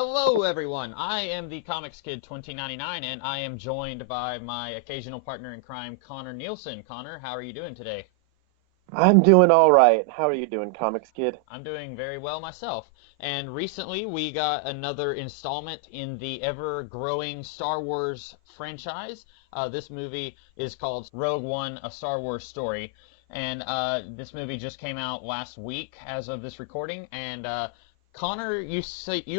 Hello, everyone. I am the Comics Kid 2099, and I am joined by my occasional partner in crime, Connor Nielsen. Connor, how are you doing today? I'm doing all right. How are you doing, Comics Kid? I'm doing very well myself. And recently, we got another installment in the ever-growing Star Wars franchise. This movie is called Rogue One: A Star Wars Story. And this movie just came out last week as of this recording. And Connor, you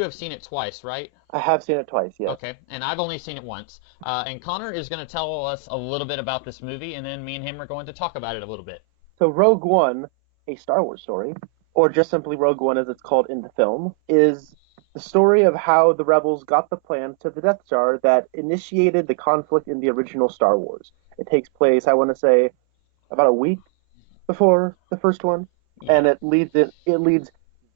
have seen it twice, right? I have seen it twice, yes. Okay, and I've only seen it once. And Connor is going to tell us a little bit about this movie, and then me and him are going to talk about it a little bit. So Rogue One, a Star Wars story, or just simply Rogue One as it's called in the film, is the story of how the rebels got the plans to the Death Star that initiated the conflict in the original Star Wars. It takes place, I want to say, about a week before the first one, Yeah. and it leads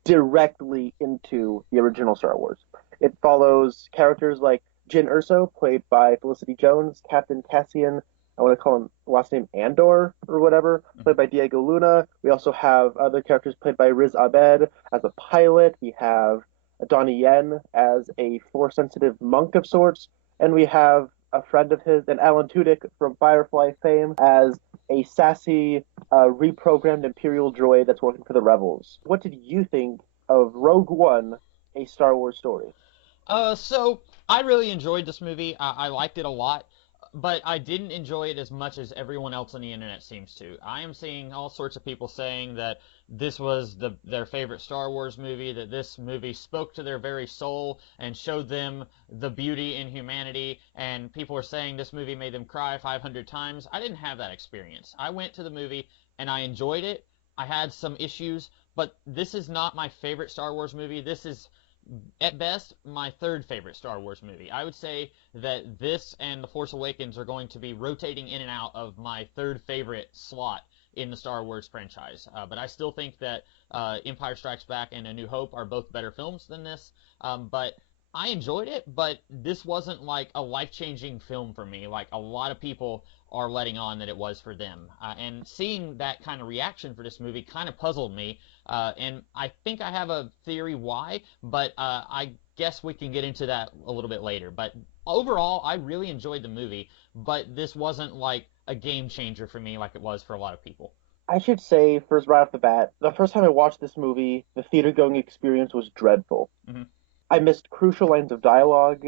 directly into the original Star Wars. It follows characters like Jyn Erso, played by Felicity Jones, Captain Cassian, I want to call him last name Andor or whatever, Mhm. played by Diego Luna. We also have other characters played by Riz Ahmed as a pilot. We have Donnie Yen as a force sensitive monk of sorts, and we have a friend of his, and Alan Tudyk from Firefly fame, as a sassy, reprogrammed Imperial droid that's working for the rebels. What did you think of Rogue One, a Star Wars story? So I really enjoyed this movie. I liked it a lot, but I didn't enjoy it as much as everyone else on the internet seems to. I am seeing all sorts of people saying that this was their favorite Star Wars movie, that this movie spoke to their very soul and showed them the beauty in humanity, and people are saying this movie made them cry 500 times. I didn't have that experience. I went to the movie and I enjoyed it. I had some issues, but this is not my favorite Star Wars movie. This is at best, my third favorite Star Wars movie. I would say that this and The Force Awakens are going to be rotating in and out of my third favorite slot in the Star Wars franchise. But I still think that Empire Strikes Back and A New Hope are both better films than this. But I enjoyed it, but this wasn't like a life-changing film for me, like a lot of people are letting on that it was for them. And seeing that kind of reaction for this movie kind of puzzled me. And I think I have a theory why, but I guess we can get into that a little bit later. But overall, I really enjoyed the movie, but this wasn't like a game changer for me like it was for a lot of people. I should say, first, right off the bat, the first time I watched this movie, the theater going experience was dreadful. Hmm. I missed crucial lines of dialogue.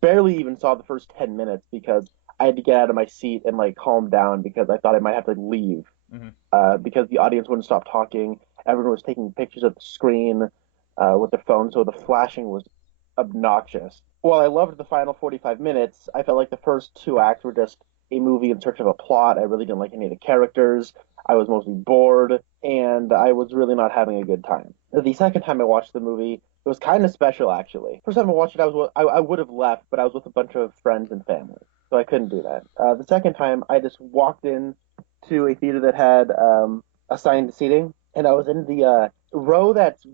Barely even saw the first 10 minutes because I had to get out of my seat and like calm down because I thought I might have to leave Hmm. because the audience wouldn't stop talking. Everyone was taking pictures of the screen with their phone, so the flashing was obnoxious. While I loved the final 45 minutes, I felt like the first two acts were just a movie in search of a plot. I really didn't like any of the characters. I was mostly bored, and I was really not having a good time. The second time I watched the movie, it was kind of special, actually. First time I watched it, I would have left, but I was with a bunch of friends and family, so I couldn't do that. The second time, I just walked in to a theater that had assigned seating, and I was in the row that's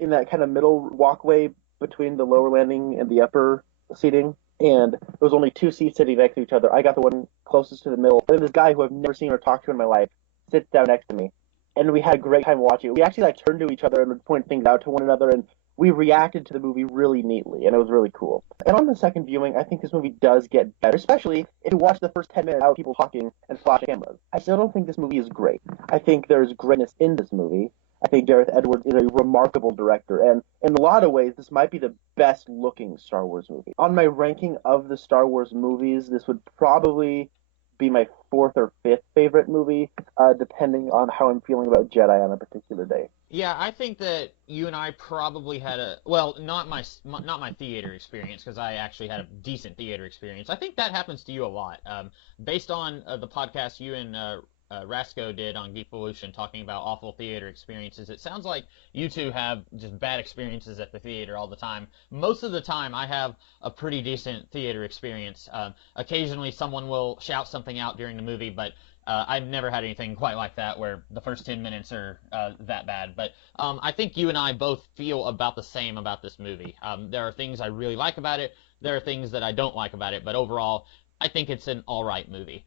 in that kind of middle walkway between the lower landing and the upper seating. And there was only two seats sitting next to each other. I got the one closest to the middle. And this guy who I've never seen or talked to in my life sits down next to me. And we had a great time watching it. We actually like turned to each other and would point things out to one another, and we reacted to the movie really neatly, and it was really cool. And on the second viewing, I think this movie does get better, especially if you watch the first 10 minutes without people talking and flashing cameras. I still don't think this movie is great. I think there's greatness in this movie. I think Gareth Edwards is a remarkable director, and in a lot of ways, this might be the best looking Star Wars movie. On my ranking of the Star Wars movies, this would probably be my fourth or fifth favorite movie, depending on how I'm feeling about Jedi on a particular day. Yeah, I think that you and I probably had a well, not my theater experience because I actually had a decent theater experience. I think that happens to you a lot. Based on the podcast you and Rasco did on Geekvolution talking about awful theater experiences, it sounds like you two have just bad experiences at the theater all the time. Most of the time, I have a pretty decent theater experience. Occasionally, someone will shout something out during the movie, but I've never had anything quite like that where the first 10 minutes are that bad. But I think you and I both feel about the same about this movie. There are things I really like about it. There are things that I don't like about it. But overall, I think it's an all right movie.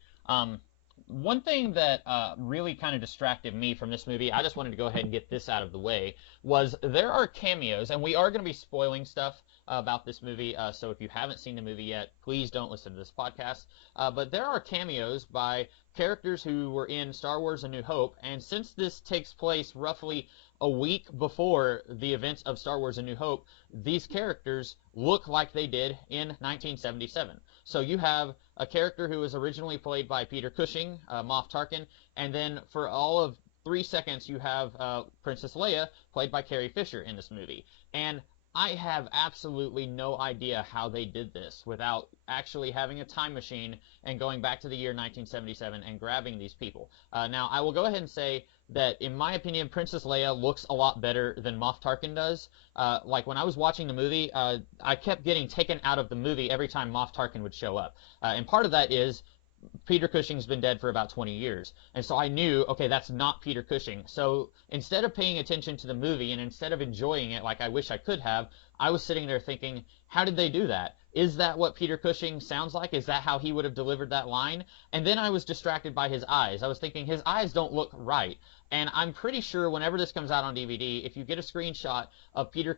One thing that really kind of distracted me from this movie, I just wanted to go ahead and get this out of the way, was there are cameos, and we are going to be spoiling stuff about this movie, so if you haven't seen the movie yet, please don't listen to this podcast. But there are cameos by characters who were in Star Wars A New Hope, and since this takes place roughly a week before the events of Star Wars A New Hope, these characters look like they did in 1977. So you have a character who was originally played by Peter Cushing, Moff Tarkin, and then for all of 3 seconds you have Princess Leia, played by Carrie Fisher in this movie. And I have absolutely no idea how they did this without actually having a time machine and going back to the year 1977 and grabbing these people. Now, I will go ahead and say that, in my opinion, Princess Leia looks a lot better than Moff Tarkin does. Like, when I was watching the movie, I kept getting taken out of the movie every time Moff Tarkin would show up. And part of that is Peter Cushing's been dead for about 20 years. And so I knew, okay, that's not Peter Cushing. So instead of paying attention to the movie and instead of enjoying it like I wish I could have, I was sitting there thinking, how did they do that? Is that what Peter Cushing sounds like? Is that how he would have delivered that line? And then I was distracted by his eyes. I was thinking, his eyes don't look right. And I'm pretty sure whenever this comes out on DVD, if you get a screenshot of Peter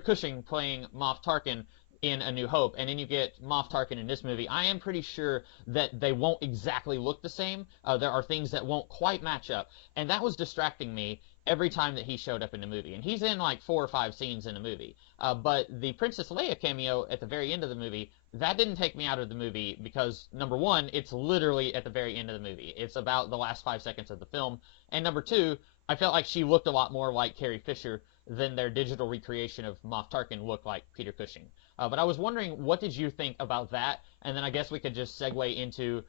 Cushing playing Moff Tarkin in A New Hope, and then you get Moff Tarkin in this movie, I am pretty sure that they won't exactly look the same. There are things that won't quite match up, and that was distracting me every time that he showed up in the movie. And he's in like 4 or 5 scenes in the movie. But the Princess Leia cameo at the very end of the movie, that didn't take me out of the movie because, number one, it's literally at the very end of the movie. It's about the last 5 seconds of the film. And number two, I felt like she looked a lot more like Carrie Fisher than their digital recreation of Moff Tarkin looked like Peter Cushing. But I was wondering, what did you think about that? And then I guess we could just segue into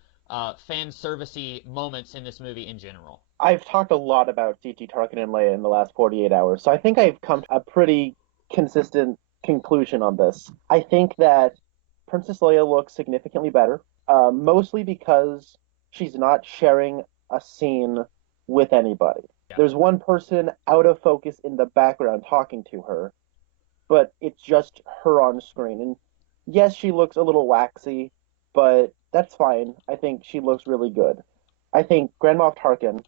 fan servicey moments in this movie in general. I've talked a lot about CG Tarkin and Leia in the last 48 hours, so I think I've come to a pretty consistent conclusion on this. I think that Princess Leia looks significantly better, mostly because she's not sharing a scene with anybody. Yeah. There's one person out of focus in the background talking to her, but it's just her on screen. And yes, she looks a little waxy, but that's fine. I think she looks really good. I think Grand Moff Tarkin,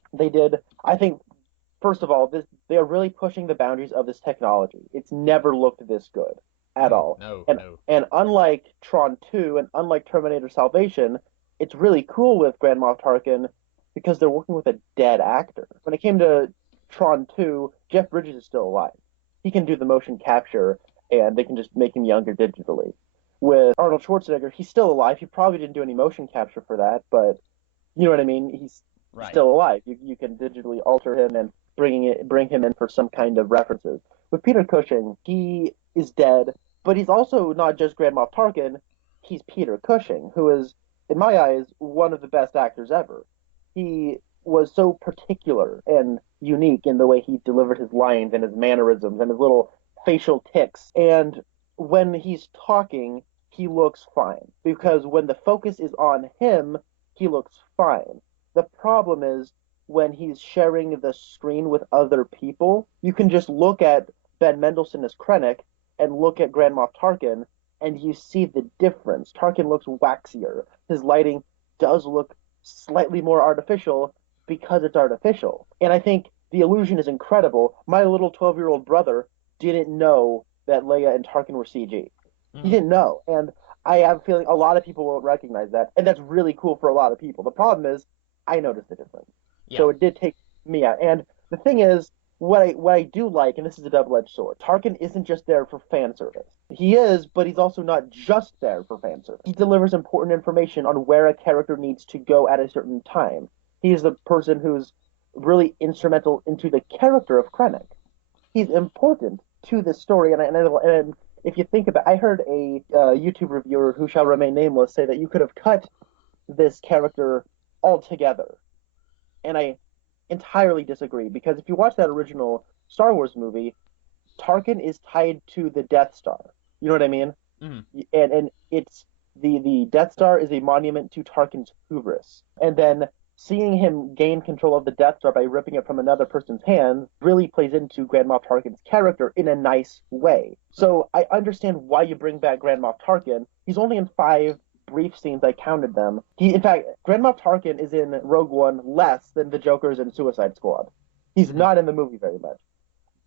first of all, they are really pushing the boundaries of this technology. It's never looked this good at all. No. And unlike Tron 2 and unlike Terminator Salvation, it's really cool with Grand Moff Tarkin because they're working with a dead actor. When it came to Tron 2, Jeff Bridges is still alive. He can do the motion capture, and they can just make him younger digitally. With Arnold Schwarzenegger, he's still alive. He probably didn't do any motion capture for that, but you know what I mean? He's still alive. You can digitally alter him and bring him in for some kind of references. With Peter Cushing, he is dead, but he's also not just Grand Moff Tarkin. He's Peter Cushing, who is, in my eyes, one of the best actors ever. He was so particular and unique in the way he delivered his lines and his mannerisms and his little facial tics. And when he's talking, he looks fine. Because when the focus is on him, he looks fine. The problem is when he's sharing the screen with other people, you can just look at Ben Mendelsohn as Krennic and look at Grand Moff Tarkin, and you see the difference. Tarkin looks waxier. His lighting does look slightly more artificial because it's artificial. And I think the illusion is incredible. My little 12-year-old brother didn't know that Leia and Tarkin were CG. He didn't know. And I have a feeling a lot of people won't recognize that. And that's really cool for a lot of people. The problem is, I noticed the difference. Yeah. So it did take me out. And the thing is, what I do like, and this is a double-edged sword, Tarkin isn't just there for fan service. He is, but he's also not just there for fan service. He delivers important information on where a character needs to go at a certain time. He's the person who's really instrumental into the character of Krennic. He's important to the story, and if you think about, I heard a YouTube reviewer who shall remain nameless say that you could have cut this character altogether, and I entirely disagree, because if you watch that original Star Wars movie, Tarkin is tied to the Death Star. You know what I mean? Mm-hmm. And it's the Death Star is a monument to Tarkin's hubris, and then seeing him gain control of the Death Star by ripping it from another person's hand really plays into Grand Moff Tarkin's character in a nice way. So I understand why you bring back Grand Moff Tarkin. He's only in 5 brief scenes. I counted them. In fact, Grand Moff Tarkin is in Rogue One less than the Joker's in Suicide Squad. He's Mhm. not in the movie very much,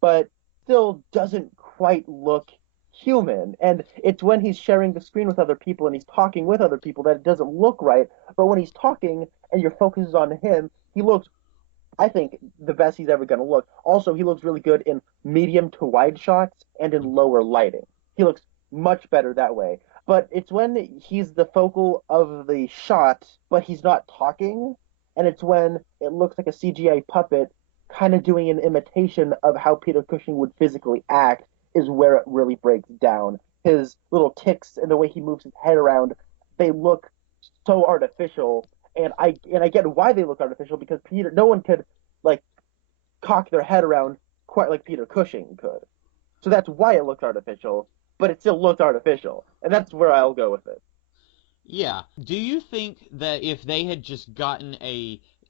but still doesn't quite look human. And it's when he's sharing the screen with other people and he's talking with other people that it doesn't look right. But when he's talking and your focus is on him, he looks, I think, the best he's ever going to look. Also, he looks really good in medium to wide shots and in lower lighting. He looks much better that way. But it's when he's the focal of the shot, but he's not talking, and it's when it looks like a CGI puppet kind of doing an imitation of how Peter Cushing would physically act is where it really breaks down. His little ticks and the way he moves his head around, they look so artificial, and I get why they look artificial because no one could like cock their head around quite like Peter Cushing could. So that's why it looked artificial, but it still looked artificial, and that's where I'll go with it. Yeah. Do you think that if they had just gotten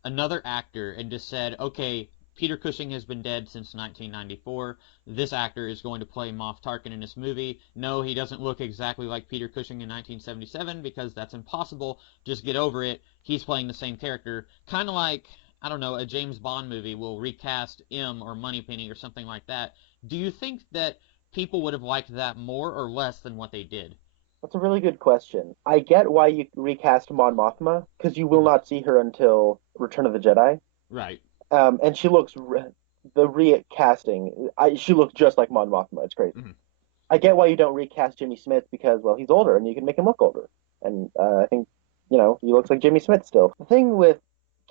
another actor and just said, okay, Peter Cushing has been dead since 1994. This actor is going to play Moff Tarkin in this movie. No, he doesn't look exactly like Peter Cushing in 1977 because that's impossible. Just get over it. He's playing the same character. Kind of like, I don't know, a James Bond movie will recast M or Moneypenny or something like that. Do you think that people would have liked that more or less than what they did? That's a really good question. I get why you recast Mon Mothma because you will Mhm. not see her until Return of the Jedi. Right. And she looks the recasting. She looks just like Mon Mothma. It's crazy. Mhm. I get why you don't recast Jimmy Smith because well he's older and you can make him look older. And I think he looks like Jimmy Smith still. The thing with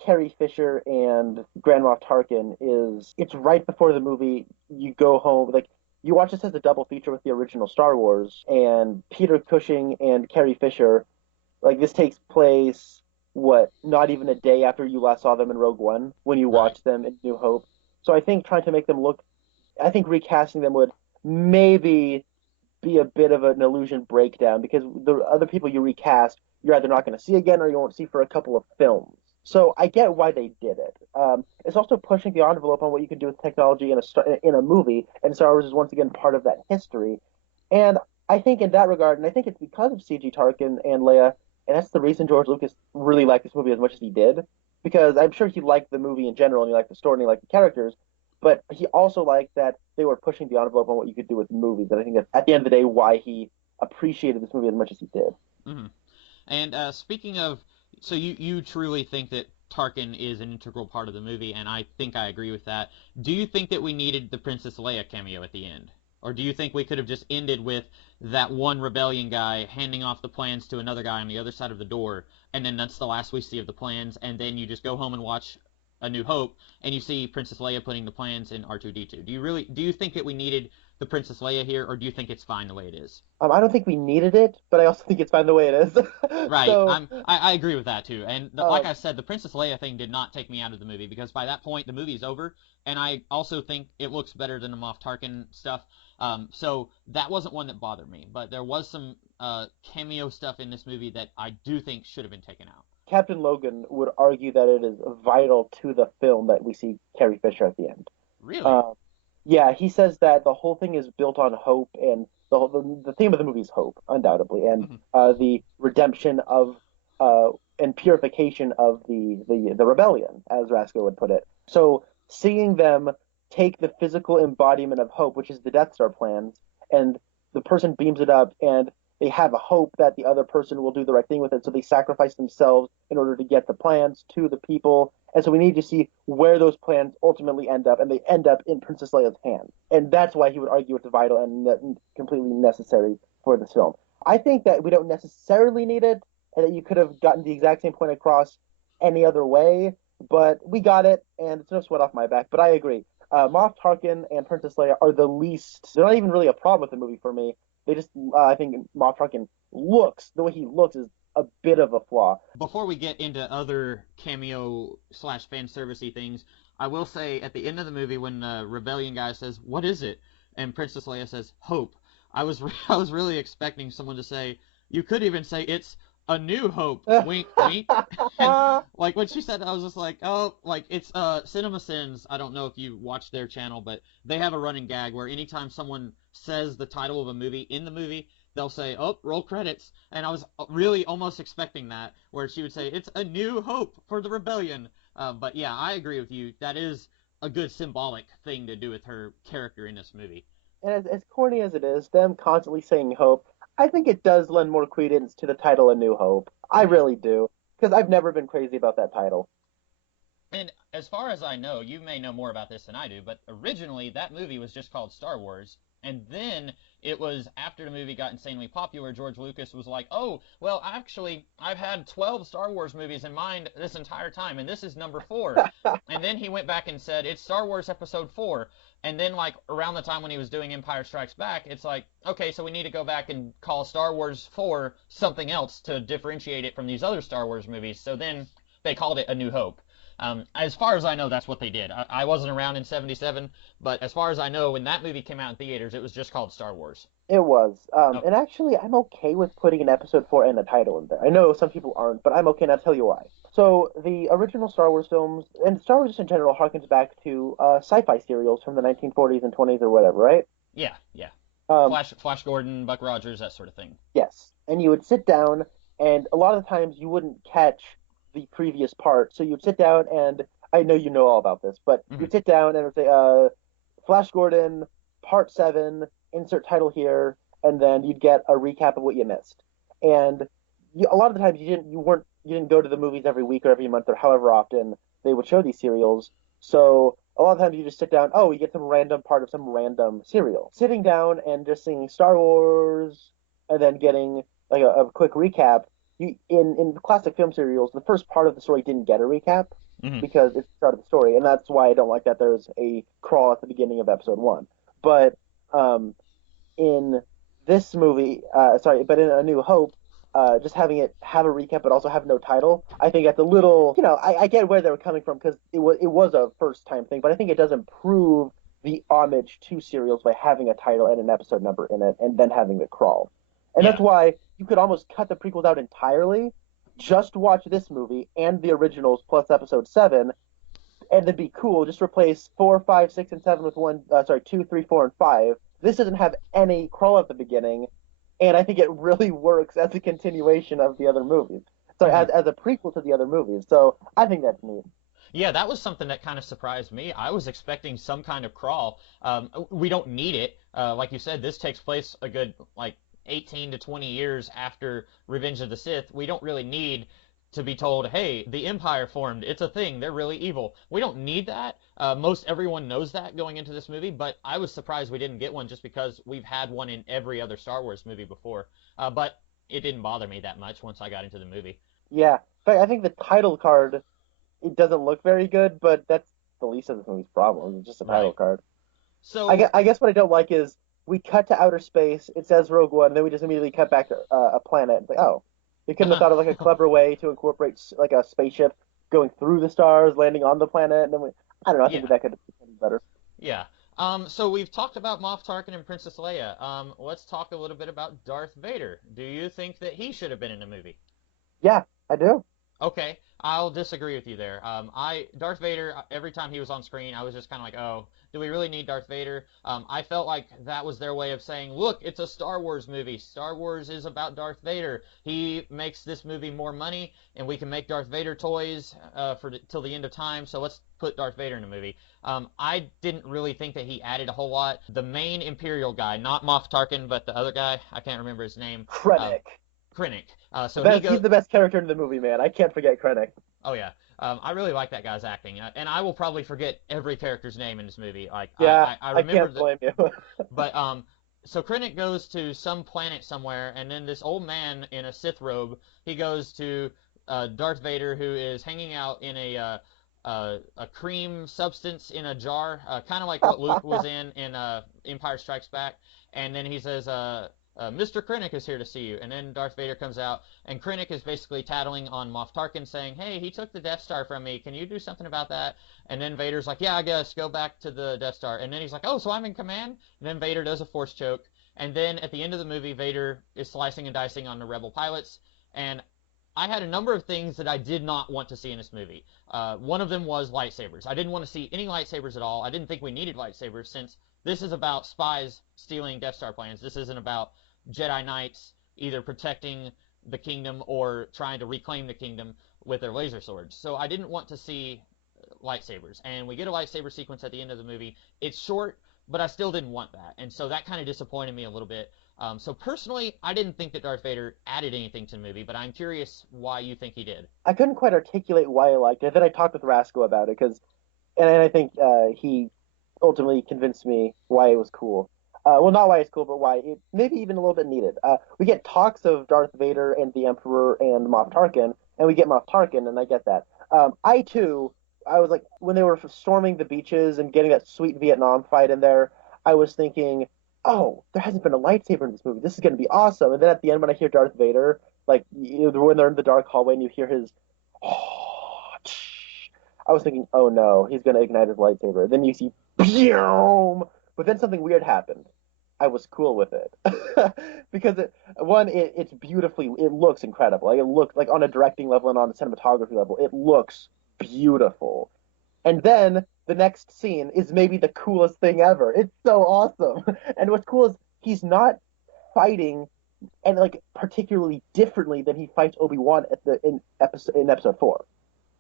Carrie Fisher and Grand Moff Tarkin is it's right before the movie. You go home like you watch this as a double feature with the original Star Wars and Peter Cushing and Carrie Fisher. Like this takes place what not even a day after you last saw them in Rogue One when you Right. watched them in New Hope. So I think trying to make them look, I think recasting them would maybe be a bit of an illusion breakdown because the other people you recast, you're either not going to see again or you won't see for a couple of films. So I get why they did it. It's also pushing the envelope on what you can do with technology in a movie, and Star Wars is once again part of that history. And I think in that regard, and I think it's because of C.G. Tarkin and Leia, and that's the reason George Lucas really liked this movie as much as he did, because I'm sure he liked the movie in general and he liked the story and he liked the characters, but he also liked that they were pushing the envelope on what you could do with movies. And I think that's at the end of the day why he appreciated this movie as much as he did. Mhm. And speaking of, so you truly think that Tarkin is an integral part of the movie, and I think I agree with that. Do you think that we needed the Princess Leia cameo at the end? Or do you think we could have just ended with that one rebellion guy handing off the plans to another guy on the other side of the door, and then that's the last we see of the plans, and then you just go home and watch A New Hope, and you see Princess Leia putting the plans in R2-D2? Do you think that we needed the Princess Leia here, or do you think it's fine the way it is? I don't think we needed it, but I also think it's fine the way it is. Right. So, I agree with that too. And like um, I said, the Princess Leia thing did not take me out of the movie because by that point the movie's over, and I also think it looks better than the Moff Tarkin stuff. So that wasn't one that bothered me, but there was some cameo stuff in this movie that I do think should have been taken out. Captain Logan would argue that it is vital to the film that we see Carrie Fisher at the end. Really? Um, yeah, he says that the whole thing is built on hope, and the theme of the movie is hope, undoubtedly, and Mhm. the redemption of uh, and purification of the rebellion, as Rasko would put it. So seeing them take the physical embodiment of hope, which is the Death Star plans, and the person beams it up, and they have a hope that the other person will do the right thing with it, so they sacrifice themselves in order to get the plans to the people. And so we need to see where those plans ultimately end up, and they end up in Princess Leia's hands. And that's why he would argue it's vital and completely necessary for this film. I think that we don't necessarily need it, and that you could have gotten the exact same point across any other way, but we got it, and it's no sweat off my back. But I agree. Moff Tarkin and Princess Leia are the least. They're not even really a problem with the movie for me. They just, I think Moff Tarkin the way he looks is a bit of a flaw. Before we get into other cameo slash fan servicey things, I will say at the end of the movie when the rebellion guy says, "What is it?" and Princess Leia says, "Hope," I was really expecting someone to say, "You could even say it's a new hope." Wink, wink. And like when she said that, I was just like, "Oh, like it's Cinema Sins." I don't know if you watch their channel, but they have a running gag where anytime someone says the title of a movie in the movie, they'll say, "Oh, roll credits," and I was really almost expecting that, where she would say, "It's a new hope for the rebellion." But yeah, I agree with you. That is a good symbolic thing to do with her character in this movie. And as corny as it is, them constantly saying hope, I think it does lend more credence to the title A New Hope. I Hmm. really do. Because I've never been crazy about that title. And as far as I know, you may know more about this than I do, but originally that movie was just called Star Wars. And then it was after the movie got insanely popular, George Lucas was like, "Oh, well, actually, I've had 12 Star Wars movies in mind this entire time, and this is number 4." And then he went back and said, "It's Star Wars Episode 4." And then, like, around the time when he was doing Empire Strikes Back, it's like, okay, so we need to go back and call Star Wars 4 something else to differentiate it from these other Star Wars movies. So then they called it A New Hope. As far as I know, that's what they did. I wasn't around in '77, but as far as I know, when that movie came out in theaters, it was just called Star Wars. It was. Oh, And actually, I'm okay with putting an episode 4 and a title in there. I know some people aren't, but I'm okay, and I'll tell you why. So, the original Star Wars films, and Star Wars in general, harkens back to sci-fi serials from the 1940s and 20s or whatever, right? yeah, yeah. Um, Flash Gordon, Buck Rogers, that sort of thing. yes. And you would sit down, and a lot of the times you wouldn't catch the previous part. So you'd sit down, and I know you know all about this, but Hmm. you'd sit down and it would say, Flash Gordon, Part 7, insert title here, and then you'd get a recap of what you missed. And a lot of the times you didn't go to the movies every week or every month or however often they would show these serials. So a lot of times you just sit down, oh, you get some random part of some random serial. Sitting down and just seeing Star Wars and then getting like a quick recap. In classic film serials, the first part of the story didn't get a recap Hmm. because it's the start of the story, and that's why I don't like that there's a crawl at the beginning of episode 1. But um, in this movie, sorry, but in A New Hope, just having it have a recap but also have no title, I think that's a little, I get where they were coming from because it was a first time thing, but I think it does improve the homage to serials by having a title and an episode number in it, and then having the crawl. And that's Yeah. why you could almost cut the prequels out entirely, just watch this movie and the originals plus episode 7, and then be cool. Just replace 4, 5, 6, and 7 with one. Sorry, 2, 3, 4, and 5. This doesn't have any crawl at the beginning, and I think it really works as a continuation of the other movies. So Hmm. as a prequel to the other movies. So I think that's neat. Yeah, that was something that kind of surprised me. I was expecting some kind of crawl. We don't need it. Like you said, this takes place a good like 18 to 20 years after Revenge of the Sith. We don't really need to be told, "Hey, the Empire formed. It's a thing. They're really evil." We don't need that. Most everyone knows that going into this movie, but I was surprised we didn't get one just because we've had one in every other Star Wars movie before. But it didn't bother me that much once I got into the movie. Yeah, but I think the title card it doesn't look very good, but that's the least of this movie's problems. It's just a title Right. card. So, I guess what I don't like is we cut to outer space. It says Rogue One, and then we just immediately cut back to a planet. It's like, oh, you couldn't have thought of like a clever way to incorporate like a spaceship going through the stars, landing on the planet, and then I don't know. I think yeah. that could have been better. Yeah. So we've talked about Moff Tarkin and Princess Leia. Let's talk a little bit about Darth Vader. Do you think that he should have been in the movie? Yeah, I do. Okay, I'll disagree with you there. Darth Vader. Every time he was on screen, I was just kind of like, oh, do we really need Darth Vader? I felt like that was their way of saying, look, it's a Star Wars movie. Star Wars is about Darth Vader. He makes this movie more money, and we can make Darth Vader toys till the end of time. So let's put Darth Vader in the movie. I didn't really think that he added a whole lot. The main Imperial guy, not Moff Tarkin, but the other guy, I can't remember his name. Uh, Krennic. Krennic. So he Best, he's goes. the best character in the movie, man. I can't forget Krennic. Oh yeah, I really like that guy's acting, and I will probably forget every character's name in this movie. Like Yeah, I I remember can't that, blame you. but so Krennic goes to some planet somewhere, and then this old man in a Sith robe, he goes to Darth Vader, who is hanging out in a cream substance in a jar, kind of like what Luke was in Empire Strikes Back, and then he says, Mr. Krennic is here to see you. And then Darth Vader comes out, and Krennic is basically tattling on Moff Tarkin, saying, hey, he took the Death Star from me. Can you do something about that? And then Vader's like, yeah, I guess. Go back to the Death Star. And then he's like, oh, so I'm in command? And then Vader does a Force choke. And then at the end of the movie, Vader is slicing and dicing on the Rebel pilots. And I had a number of things that I did not want to see in this movie. One of them was lightsabers. I didn't want to see any lightsabers at all. I didn't think we needed lightsabers since this is about spies stealing Death Star plans. This isn't about Jedi Knights either protecting the kingdom or trying to reclaim the kingdom with their laser swords. So I didn't want to see lightsabers. And we get a lightsaber sequence at the end of the movie. It's short, but I still didn't want that. And so that kind of disappointed me a little bit. So personally, I didn't think that Darth Vader added anything to the movie, but I'm curious why you think he did. I couldn't quite articulate why I liked it. Then I talked with Rasco about it and I think he ultimately convinced me why it was cool. Well, not why it's cool, but why it maybe even a little bit needed. We get talks of Darth Vader and the Emperor and Moff Tarkin, and we get Moff Tarkin, and I get that. I too, I was like, when they were storming the beaches and getting that sweet Vietnam fight in there, I was thinking, oh, there hasn't been a lightsaber in this movie. This is going to be awesome. And then at the end, when I hear Darth Vader, like when they're in the dark hallway and you hear his, I was thinking, oh no, he's going to ignite his lightsaber. Then you see, boom! But then something weird happened. I was cool with it because it's beautifully, it looks incredible. Like it looks like on a directing level and on a cinematography level, it looks beautiful. And then the next scene is maybe the coolest thing ever. It's so awesome. And what's cool is he's not fighting and like particularly differently than he fights Obi-Wan in episode 4.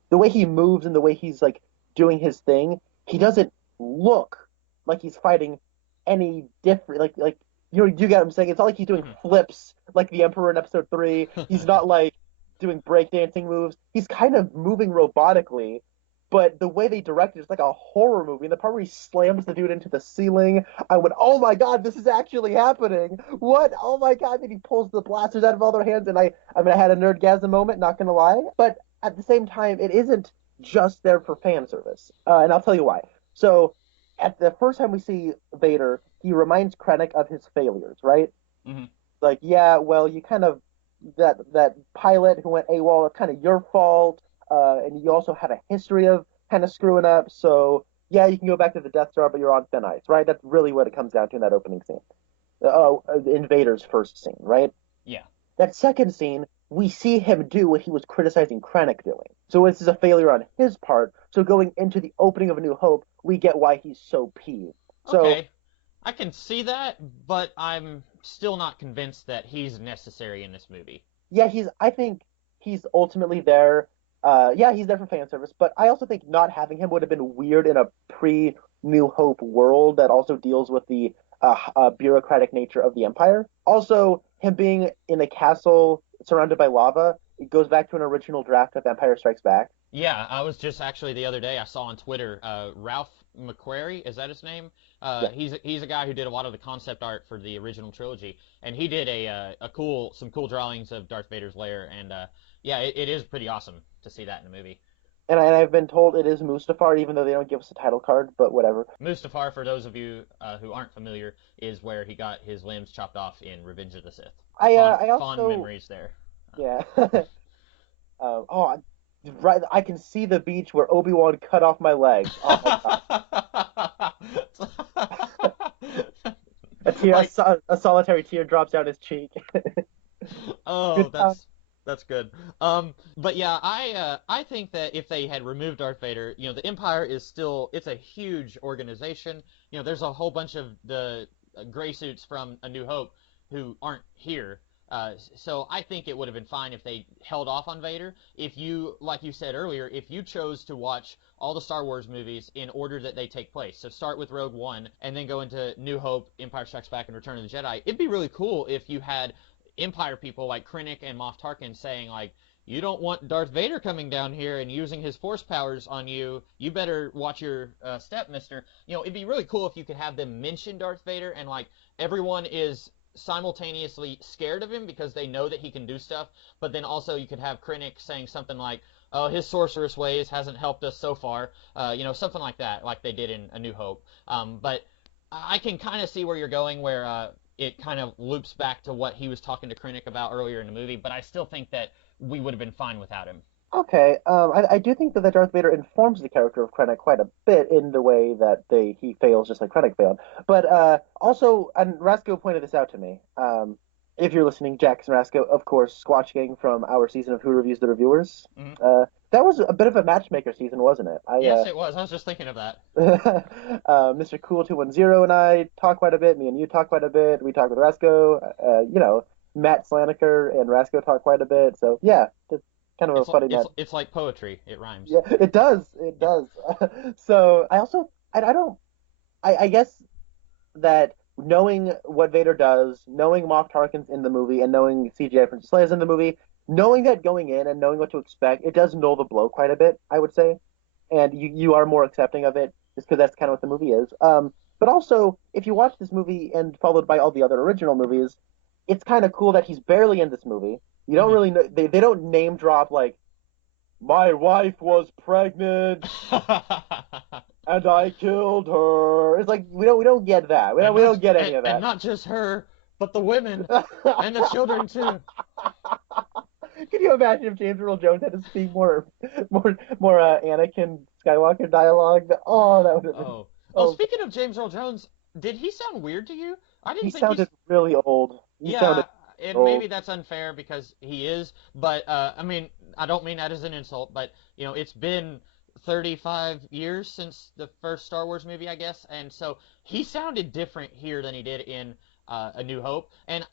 The way he moves and the way he's like doing his thing, he doesn't look like he's fighting any different. Like you get what I'm saying? It's not like he's doing flips like the Emperor in episode 3. He's not like doing breakdancing moves. He's kind of moving robotically, but the way they direct it is like a horror movie. And the part where he slams the dude into the ceiling, I went, oh my god, this is actually happening. What? Oh my god. Then he pulls the blasters out of all their hands. And I mean, I had a nerdgasm moment, not going to lie. But at the same time, it isn't just there for fan service. And I'll tell you why. So at the first time we see Vader, he reminds Krennic of his failures, right? Mm-hmm. Like, yeah, well, you kind of, that pilot who went AWOL, it's kind of your fault. And you also have a history of kind of screwing up. So, yeah, you can go back to the Death Star, but you're on thin ice, right? That's really what it comes down to in that opening scene. In Vader's first scene, right? Yeah. That second scene, we see him do what he was criticizing Krennic doing. So this is a failure on his part. So going into the opening of A New Hope, we get why he's so peeved. So, okay. I can see that, but I'm still not convinced that he's necessary in this movie. Yeah, I think he's ultimately there. Yeah, he's there for fan service, but I also think not having him would have been weird in a pre-New Hope world that also deals with the bureaucratic nature of the Empire. Also, him being in a castle surrounded by lava, it goes back to an original draft of Empire Strikes Back. Yeah, I was just actually the other day, I saw on Twitter, Ralph McQuarrie, is that his name? Yeah. He's a guy who did a lot of the concept art for the original trilogy, and he did some cool drawings of Darth Vader's lair, and yeah, it is pretty awesome to see that in the movie. And I've been told it is Mustafar, even though they don't give us a title card, but whatever. Mustafar, for those of you who aren't familiar, is where he got his limbs chopped off in Revenge of the Sith. I also fond memories there. Yeah. Right. I can see the beach where Obi-Wan cut off my leg. Oh my god. A solitary tear drops down his cheek. Oh, that's good. But yeah, I think that if they had removed Darth Vader, the Empire is still, it's a huge organization. There's a whole bunch of the gray suits from A New Hope who aren't here. So I think it would have been fine if they held off on Vader. If you, like you said earlier, if you chose to watch all the Star Wars movies in order that they take place, so start with Rogue One and then go into New Hope, Empire Strikes Back, and Return of the Jedi, it'd be really cool if you had Empire people like Krennic and Moff Tarkin saying, like, you don't want Darth Vader coming down here and using his force powers on you. You better watch your step, mister. It'd be really cool if you could have them mention Darth Vader and, like, everyone is simultaneously scared of him because they know that he can do stuff, but then also you could have Krennic saying something like, oh, his sorceress ways hasn't helped us so far, something like that, like they did in A New Hope. But I can kind of see where you're going, where it kind of loops back to what he was talking to Krennic about earlier in the movie, but I still think that we would have been fine without him. Okay, I do think that Darth Vader informs the character of Krennic quite a bit in the way that he fails just like Krennic failed. But also, and Rasco pointed this out to me. If you're listening, Jackson Rasco, of course, Squatch Gang from our season of Who Reviews the Reviewers. Mm-hmm. That was a bit of a matchmaker season, wasn't it? Yes, it was. I was just thinking of that. Mr. Cool 210 and I talk quite a bit. Me and you talk quite a bit. We talk with Rasco. Matt Slaniker and Rasco talk quite a bit. So yeah, it's kind of a funny match. It's like poetry. It rhymes. Yeah, it does. It does. So I also I don't I guess that knowing what Vader does, knowing Moff Tarkin's in the movie, and knowing CGI Princess Leia's in the movie, knowing that going in and knowing what to expect, it does null the blow quite a bit, I would say, and you are more accepting of it just because that's kind of what the movie is. But also, if you watch this movie and followed by all the other original movies, it's kind of cool that he's barely in this movie. You don't really know, they don't name drop like my wife was pregnant and I killed her. It's like we don't get that. We don't get any of that. And not just her, but the women and the children too. Can you imagine if James Earl Jones had to speak more Anakin Skywalker dialogue? Oh, that would have been. Oh, speaking of James Earl Jones, did he sound weird to you? I didn't He think sounded really old. Yeah, and maybe that's unfair because he is, but I mean, I don't mean that as an insult, but it's been 35 years since the first Star Wars movie, I guess, and so he sounded different here than he did in A New Hope, and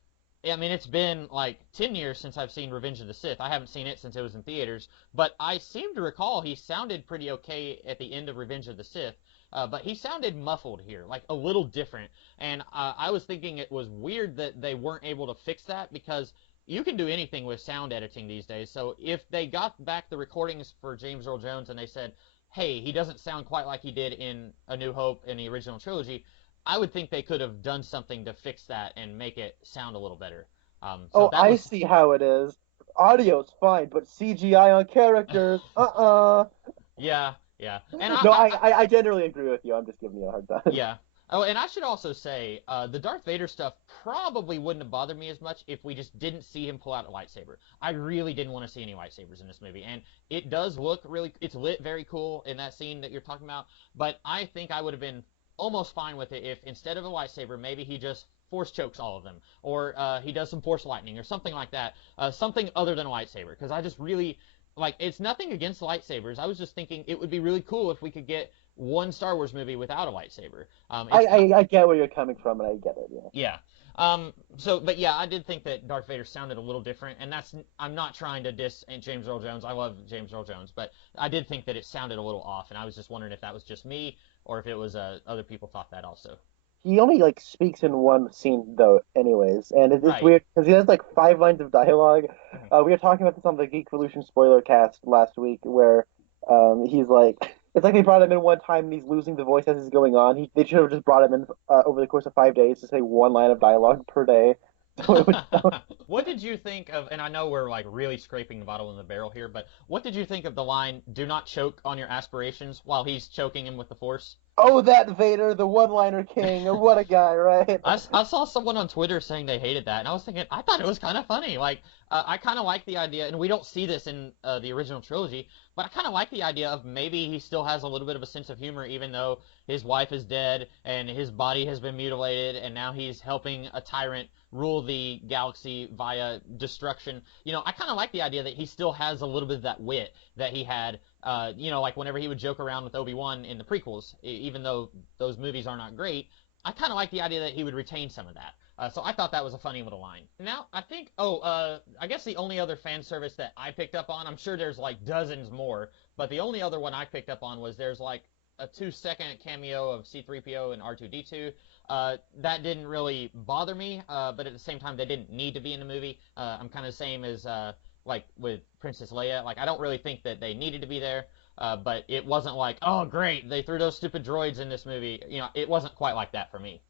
I mean, it's been like 10 years since I've seen Revenge of the Sith. I haven't seen it since it was in theaters, but I seem to recall he sounded pretty okay at the end of Revenge of the Sith. But he sounded muffled here, like a little different. And I was thinking it was weird that they weren't able to fix that because you can do anything with sound editing these days. So if they got back the recordings for James Earl Jones and they said, hey, he doesn't sound quite like he did in A New Hope in the original trilogy, I would think they could have done something to fix that and make it sound a little better. I see how it is. Audio's fine, but CGI on characters, Yeah. Yeah, and I generally agree with you. I'm just giving you a hard time. Yeah. Oh, and I should also say, the Darth Vader stuff probably wouldn't have bothered me as much if we just didn't see him pull out a lightsaber. I really didn't want to see any lightsabers in this movie, and it does look it's lit very cool in that scene that you're talking about, but I think I would have been almost fine with it if instead of a lightsaber, maybe he just force chokes all of them, or he does some force lightning, or something like that, something other than a lightsaber, because I just really... Like, it's nothing against lightsabers. I was just thinking it would be really cool if we could get one Star Wars movie without a lightsaber. I get where you're coming from, and I get it, yeah. But yeah, I did think that Darth Vader sounded a little different, and I'm not trying to diss James Earl Jones. I love James Earl Jones, but I did think that it sounded a little off, and I was just wondering if that was just me, or if it was other people thought that also. He only speaks in one scene though, anyways, and it's Right. weird because he has 5 lines of dialogue. We were talking about this on the Geekvolution spoiler cast last week, where he's like, it's like they brought him in one time and he's losing the voice as it's going on. They should have just brought him in over the course of 5 days to say one line of dialogue per day. What did you think of, and I know we're really scraping the bottom of the barrel here, but what did you think of the line, "Do not choke on your aspirations," while he's choking him with the Force? Oh, that Vader, the one-liner king, what a guy, right? I saw someone on Twitter saying they hated that, and I was thinking, I thought it was kind of funny. I kind of like the idea, and we don't see this in the original trilogy, but I kind of like the idea of maybe he still has a little bit of a sense of humor, even though his wife is dead, and his body has been mutilated, and now he's helping a tyrant rule the galaxy via destruction. I kind of like the idea that he still has a little bit of that wit that he had, like whenever he would joke around with Obi-Wan in the prequels, even though those movies are not great. I kind of like the idea that he would retain some of that. So I thought that was a funny little line. Now, I think, I guess the only other fan service that I picked up on, I'm sure there's dozens more, but the only other one I picked up on was there's a 2-second cameo of C-3PO and R2-D2. That didn't really bother me, but at the same time, they didn't need to be in the movie. I'm kind of the same as with Princess Leia. I don't really think that they needed to be there, but it wasn't oh great, they threw those stupid droids in this movie. It wasn't quite like that for me.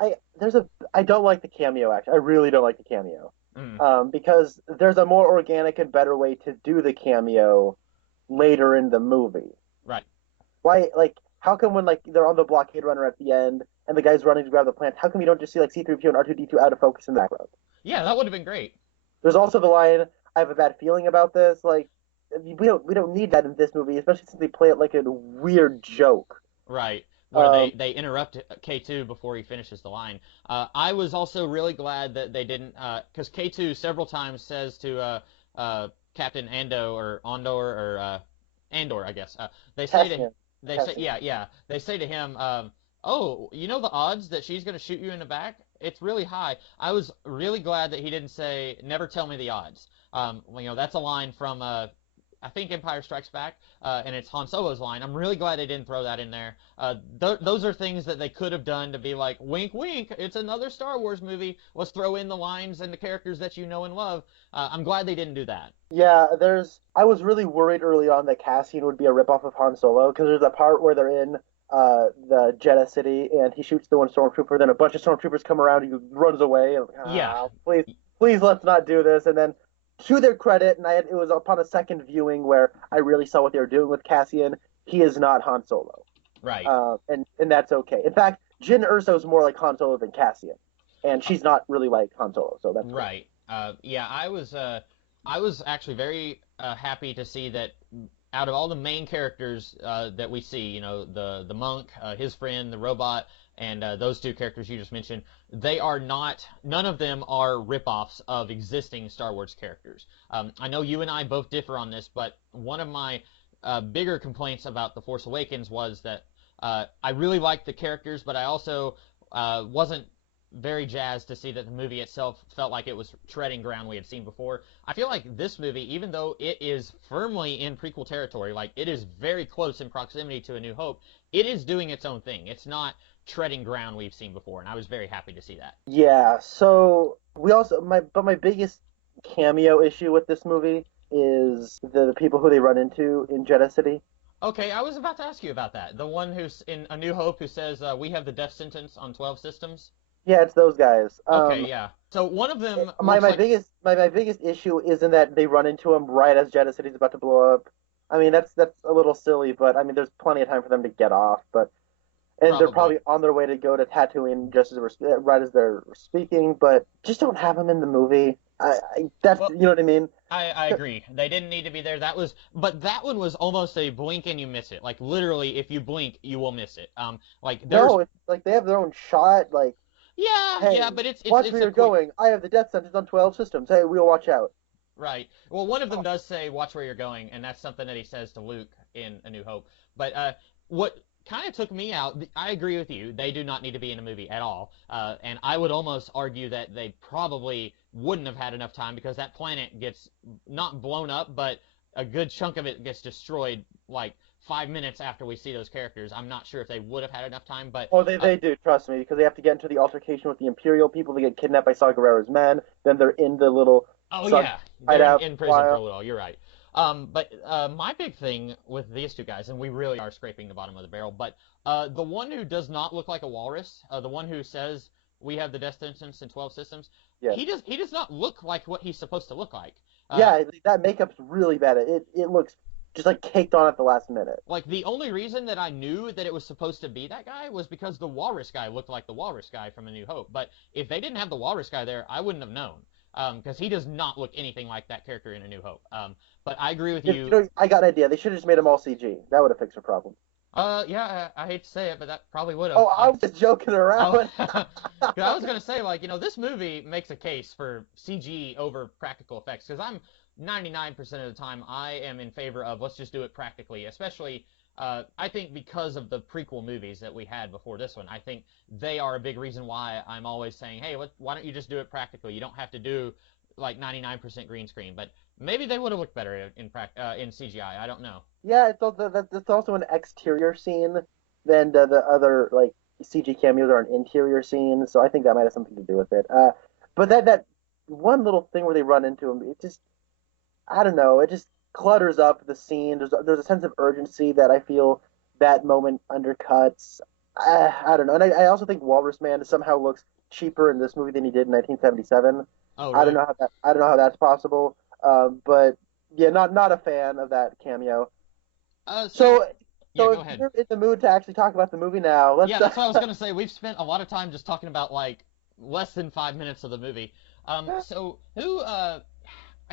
I don't like the cameo, actually. I really don't like the cameo. Mm. Because there's a more organic and better way to do the cameo later in the movie. Right. Why, how come when they're on the blockade runner at the end and the guy's running to grab the plant, how come you don't just see C-3PO and R2-D2 out of focus in the background? Yeah, that would have been great. There's also the line, "I have a bad feeling about this." We don't need that in this movie, especially since they play it like a weird joke. Right. Where they interrupt K2 before he finishes the line. I was also really glad that they didn't, because K2 several times says to Captain Ando or Andor or Andor, I guess. They say to Cassian. they say Cassian. yeah, they say to him, "Oh, you know the odds that she's gonna shoot you in the back? It's really high." I was really glad that he didn't say, "Never tell me the odds." That's a line from I think Empire Strikes Back, and it's Han Solo's line. I'm really glad they didn't throw that in there. Those are things that they could have done to be like, wink, wink, it's another Star Wars movie. Let's throw in the lines and the characters that you know and love. I'm glad they didn't do that. Yeah, I was really worried early on that Cassian would be a ripoff of Han Solo because there's a part where they're in the Jeddah City and he shoots the one stormtrooper, then a bunch of stormtroopers come around, he runs away, and Yeah, please, please let's not do this. And then, to their credit, it was upon a second viewing where I really saw what they were doing with Cassian. He is not Han Solo, right, and that's okay. In fact, Jyn Erso is more like Han Solo than Cassian, and she's not really like Han Solo, so that's cool. right. Yeah, I was actually very happy to see that out of all the main characters that we see, the monk, his friend, the robot, and those two characters you just mentioned, they are not, none of them are ripoffs of existing Star Wars characters. I know you and I both differ on this, but one of my bigger complaints about The Force Awakens was that I really liked the characters, but I also wasn't very jazzed to see that the movie itself felt like it was treading ground we had seen before. I feel like this movie, even though it is firmly in prequel territory, like it is very close in proximity to A New Hope, it is doing its own thing. It's not treading ground we've seen before, and I was very happy to see that. Yeah, so we also my biggest cameo issue with this movie is the people who they run into in Jeddah City. Okay, I was about to ask you about that. The one who's in A New Hope who says, we have the death sentence on 12 systems. Yeah, it's those guys. Okay, yeah. So one of them My looks my like, biggest my biggest issue isn't that they run into him right as Jeddah City's about to blow up. I mean that's a little silly, but I mean there's plenty of time for them to get off. But and they're probably. probably on their way to go to Tatooine just as right as they're speaking. But just don't have them in the movie. That's Well, you know what I mean. I agree. They didn't need to be there. But that one was almost a blink and you miss it. Like literally, if you blink, you will miss it. Like there's, No, it's like they have their own shot. Like, yeah, hey, yeah, but watch it's where a you're quick, going. I have the death sentence on 12 systems. Hey, we'll watch out. right. Well, one of them does say, "Watch where you're going," and that's something that he says to Luke in A New Hope. But what kind of took me out, I agree with you. They do not need to be in a movie at all. And I would almost argue that they probably wouldn't have had enough time because that planet gets not blown up, but a good chunk of it gets destroyed like 5 minutes after we see those characters. I'm not sure if they would have had enough time, but Oh, they do, trust me, because they have to get into the altercation with the Imperial people. They get kidnapped by Saw Gerrera's men. Then they're in the little oh sun yeah, they're hideout in for a prison for a while. little. You're right. But my big thing with these two guys, and we really are scraping the bottom of the barrel, but the one who does not look like a walrus, the one who says we have the death sentence in 12 systems, Yes. he does not look like what he's supposed to look like. Uh, Yeah, that makeup's really bad. It looks just like caked on at the last minute. like the only reason that I knew that it was supposed to be that guy was because the walrus guy looked like the walrus guy from A New Hope. But if they didn't have the walrus guy there, I wouldn't have known. Because he does not look anything like that character in A New Hope. But I agree with you. I got an idea. They should have just made them all CG. That would have fixed the problem. Yeah, I hate to say it, but that probably would have. Oh, I was just joking Oh, around. 'cause I was gonna say, like, this movie makes a case for CG over practical effects. Because I'm 99% of the time I am in favor of let's just do it practically. Especially, I think because of the prequel movies that we had before this one, I think they are a big reason why I'm always saying, hey, why don't you just do it practically? You don't have to do like 99% green screen, but maybe they would have looked better in CGI. I don't know. Yeah, it's also an exterior scene. Then the other like CG cameos are an interior scene, so I think that might have something to do with it. But that one little thing where they run into him, it just I don't know, it just clutters up the scene. There's a sense of urgency that I feel that moment undercuts. I don't know, and I also think Walrus Man somehow looks cheaper in this movie than he did in 1977. Oh, I don't really? know I don't know how that's possible. But yeah, not a fan of that cameo. So So yeah, so go if ahead. you're in the mood to actually talk about the movie now, let's Yeah, that's what I was gonna say. We've spent a lot of time just talking about like less than 5 minutes of the movie. So who, I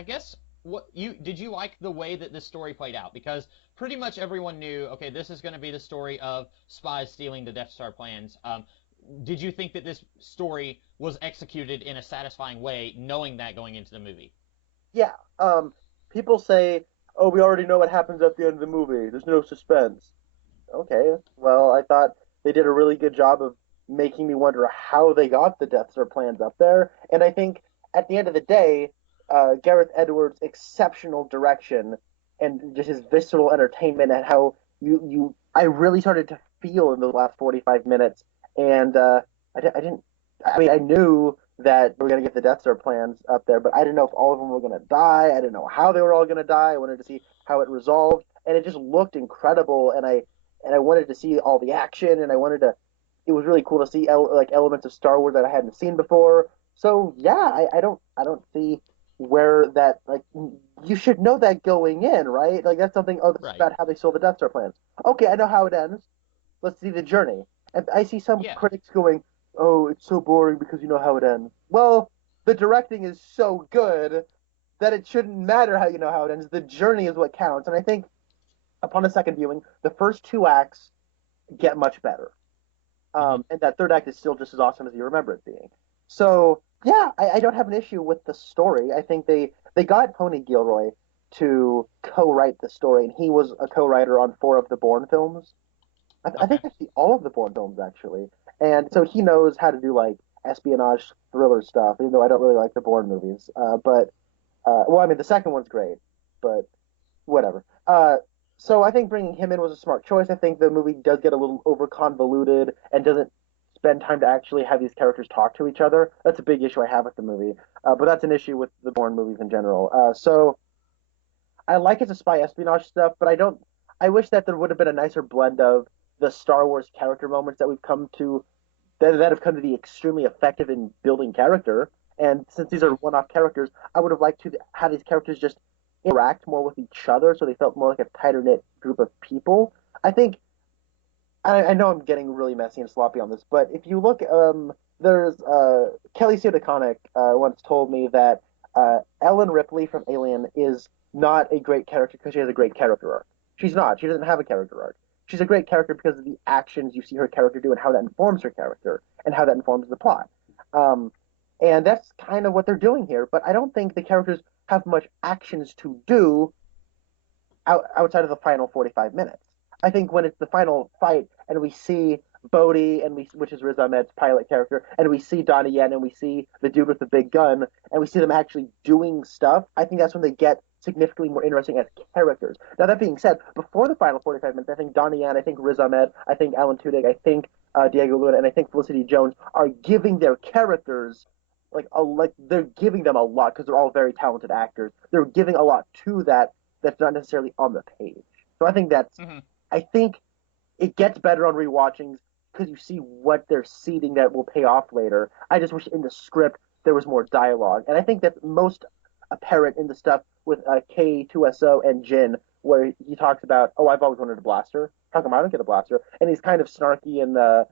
guess, what you did you like the way that this story played out? Because pretty much everyone knew, okay, this is gonna be the story of spies stealing the Death Star plans. Did you think that this story was executed in a satisfying way, knowing that going into the movie? yeah. people say, "Oh, we already know what happens at the end of the movie. There's no suspense." Okay, well, I thought they did a really good job of making me wonder how they got the Death Star plans up there. And I think at the end of the day, Gareth Edwards' exceptional direction and just his visceral entertainment and how I really started to feel in the last 45 minutes. And I didn't, I mean, I knew that we were going to get the Death Star plans up there, but I didn't know if all of them were going to die. I didn't know how they were all going to die. I wanted to see how it resolved, and it just looked incredible. And I wanted to see all the action, and I wanted to. It was really cool to see like elements of Star Wars that I hadn't seen before. So yeah, I don't see where that like you should know that going in, right? Like that's something. Oh, this is Right. about how they sold the Death Star plans. Okay, I know how it ends. Let's see the journey. And I see some Yeah. critics going, "Oh, it's so boring because you know how it ends." Well, the directing is so good that it shouldn't matter how you know how it ends. The journey is what counts, and I think upon a second viewing, the first two acts get much better. Hmm. And that third act is still just as awesome as you remember it being. So yeah, I don't have an issue with the story. I think they got Tony Gilroy to co-write the story, and he was a co-writer on four of the Bourne films. I think Okay. actually all of the Bourne films actually, and so he knows how to do like espionage thriller stuff. Even though I don't really like the Bourne movies, but well, I mean the second one's great, but whatever. So I think bringing him in was a smart choice. I think the movie does get a little over convoluted and doesn't spend time to actually have these characters talk to each other. That's a big issue I have with the movie, but that's an issue with the Bourne movies in general. So I like it's a spy espionage stuff, but I don't. I wish that there would have been a nicer blend of the Star Wars character moments that we've come to that have come to be extremely effective in building character. And since these are Hmm. one-off characters, I would have liked to have these characters just interact more with each other, so they felt more like a tighter knit group of people. I think I know I'm getting really messy and sloppy on this, but if you look, there's Kelly Sue DeConnick once told me that Ellen Ripley from Alien is not a great character because she has a great character arc. She's not. She doesn't have a character arc. She's a great character because of the actions you see her character do and how that informs her character and how that informs the plot. Um, and that's kind of what they're doing here. But I don't think the characters have much actions to do outside of the final 45 minutes. I think when it's the final fight and we see Bodhi and which is Riz Ahmed's pilot character, and we see Donnie Yen and we see the dude with the big gun and we see them actually doing stuff, I think that's when they get significantly more interesting as characters. Now that being said, before the final 45 minutes, I think Donnie Yen, I think Riz Ahmed, I think Alan Tudyk, I think Diego Luna, and I think Felicity Jones are giving their characters like they're giving them a lot because they're all very talented actors. They're giving a lot to that's not necessarily on the page. So Hmm. I think it gets better on rewatchings because you see what they're seeding that will pay off later. I just wish in the script there was more dialogue, and I think that's most apparent in the stuff with K2SO and Jin, where he talks about, "Oh, I've always wanted a blaster. How come I don't get a blaster?" And he's kind of snarky and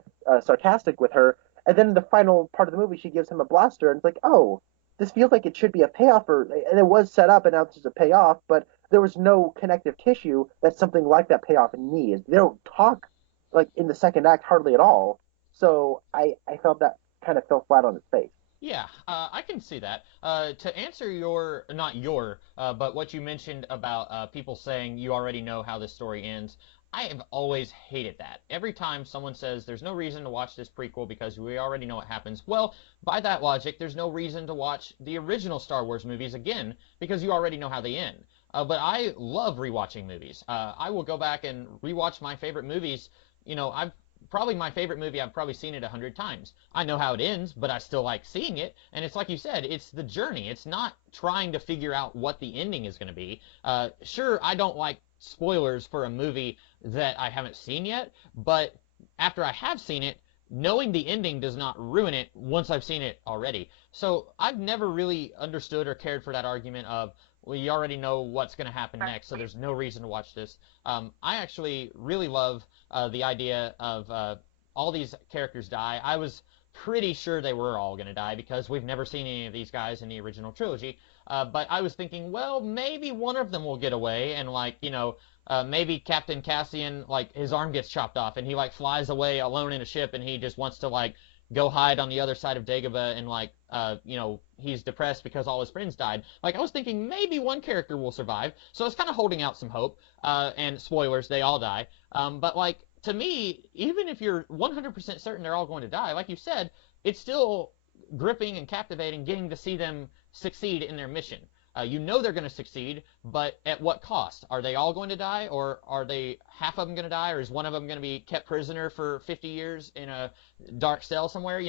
sarcastic with her. And then in the final part of the movie, she gives him a blaster, and it's like, "Oh, this feels like it should be a payoff," and it was set up, and now it's just a payoff, but there was no connective tissue that something like that payoff needs. They don't talk like in the second act hardly at all. So I felt that kind of fell flat on its face. Yeah, I can see that. To answer not your, but what you mentioned about people saying you already know how this story ends, I have always hated that. Every time someone says there's no reason to watch this prequel because we already know what happens, well, by that logic, there's no reason to watch the original Star Wars movies again because you already know how they end. But I love rewatching movies. I will go back and rewatch my favorite movies. I've probably my favorite movie. I've probably seen it 100 times. I know how it ends, but I still like seeing it. And it's like you said, it's the journey. It's not trying to figure out what the ending is going to be. Sure, I don't like spoilers for a movie that I haven't seen yet, but after I have seen it, knowing the ending does not ruin it once I've seen it already. So I've never really understood or cared for that argument of, well, you already know what's going to happen next, so there's no reason to watch this. I actually really love the idea of all these characters die. I was pretty sure they were all going to die because we've never seen any of these guys in the original trilogy. But I was thinking, well, maybe one of them will get away and maybe Captain Cassian, like his arm gets chopped off and he like flies away alone in a ship and he just wants to like go hide on the other side of Dagobah and like he's depressed because all his friends died. Like I was thinking maybe one character will survive, so I was kind of holding out some hope. And spoilers, they all die. But like to me, even if you're 100% certain they're all going to die, like you said, it's still gripping and captivating getting to see them succeed in their mission. They're going to succeed, but at what cost? Are they all going to die, or are they half of them going to die, or is one of them going to be kept prisoner for 50 years in a dark cell somewhere?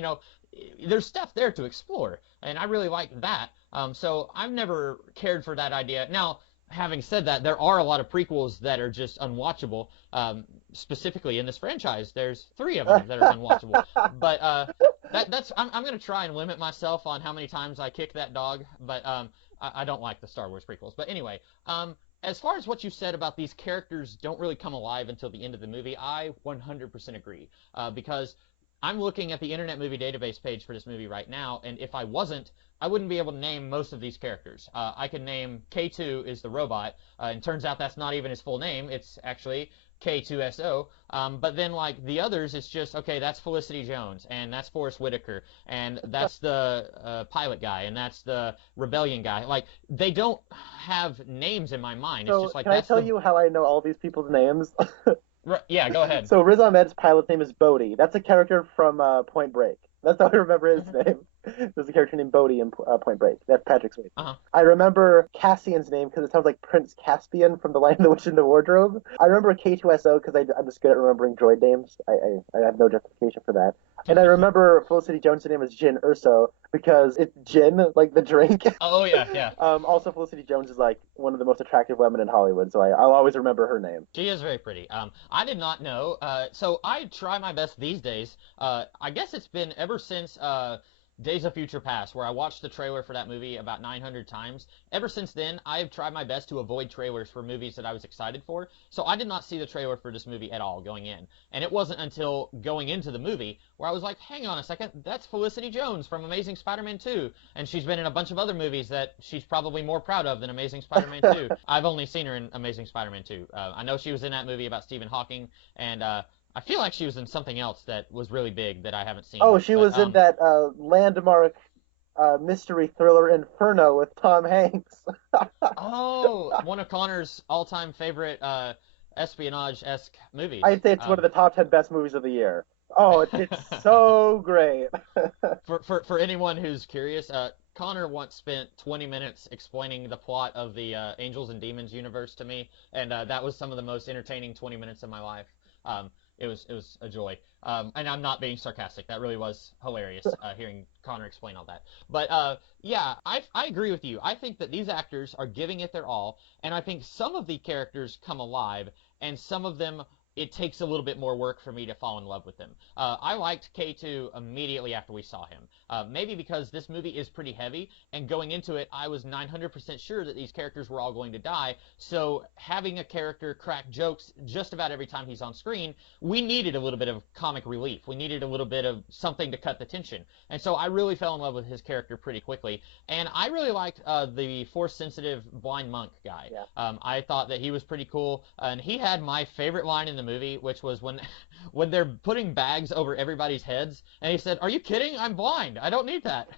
There's stuff there to explore, and I really like that. So I've never cared for that idea. Now, having said that, there are a lot of prequels that are just unwatchable. Specifically in this franchise, there's 3 of them that are unwatchable. But I'm going to try and limit myself on how many times I kick that dog. But I don't like the Star Wars prequels. But anyway, as far as what you said about these characters don't really come alive until the end of the movie, I 100% agree. Because I'm looking at the Internet Movie Database page for this movie right now, and if I wasn't, I wouldn't be able to name most of these characters. I can name K2 is the robot, and turns out that's not even his full name. It's actually K2SO. But then, like, the others, it's just, okay, that's Felicity Jones, and that's Forrest Whitaker, and that's the pilot guy, and that's the rebellion guy. Like, they don't have names in my mind. So it's just like, can I tell you how I know all these people's names? Yeah, go ahead. So Riz Ahmed's pilot's name is Bodhi. That's a character from Point Break. That's how I remember his name. There's a character named Bodhi in Point Break. That's Patrick Swayze. Uh-huh. I remember Cassian's name because it sounds like Prince Caspian from The Lion, the Witch, and the Wardrobe. I remember K2SO because I'm just good at remembering droid names. I have no justification for that. And I remember Felicity Jones' name is Jyn Erso because it's gin, like the drink. Oh, yeah, yeah. Also, Felicity Jones is like one of the most attractive women in Hollywood, so I'll always remember her name. She is very pretty. I did not know. So I try my best these days. I guess it's been ever since Days of Future Past, where I watched the trailer for that movie about 900 times. Ever since then, I've tried my best to avoid trailers for movies that I was excited for. So I did not see the trailer for this movie at all going in. And it wasn't until going into the movie where I was like, hang on a second, that's Felicity Jones from Amazing Spider-Man 2. And she's been in a bunch of other movies that she's probably more proud of than Amazing Spider-Man 2. I've only seen her in Amazing Spider-Man 2. I know she was in that movie about Stephen Hawking, and I feel like she was in something else that was really big that I haven't seen. Oh, she was in that landmark mystery thriller Inferno with Tom Hanks. Oh, one of Connor's all-time favorite espionage-esque movies. I'd say it's one of the top 10 best movies of the year. Oh, it's so great. For anyone who's curious, Connor once spent 20 minutes explaining the plot of the Angels and Demons universe to me, and that was some of the most entertaining 20 minutes of my life. It was a joy. And I'm not being sarcastic. That really was hilarious, hearing Connor explain all that. But, yeah, I agree with you. I think that these actors are giving it their all, and I think some of the characters come alive, and some of them, it takes a little bit more work for me to fall in love with them. I liked K2 immediately after we saw him. Maybe because this movie is pretty heavy, and going into it, I was 900% sure that these characters were all going to die, so having a character crack jokes just about every time he's on screen, we needed a little bit of comic relief. We needed a little bit of something to cut the tension. And so I really fell in love with his character pretty quickly. And I really liked the Force-sensitive blind monk guy. Yeah. I thought that he was pretty cool, and he had my favorite line in the movie, which was when they're putting bags over everybody's heads, and he said, "Are you kidding? I'm blind. I don't need that."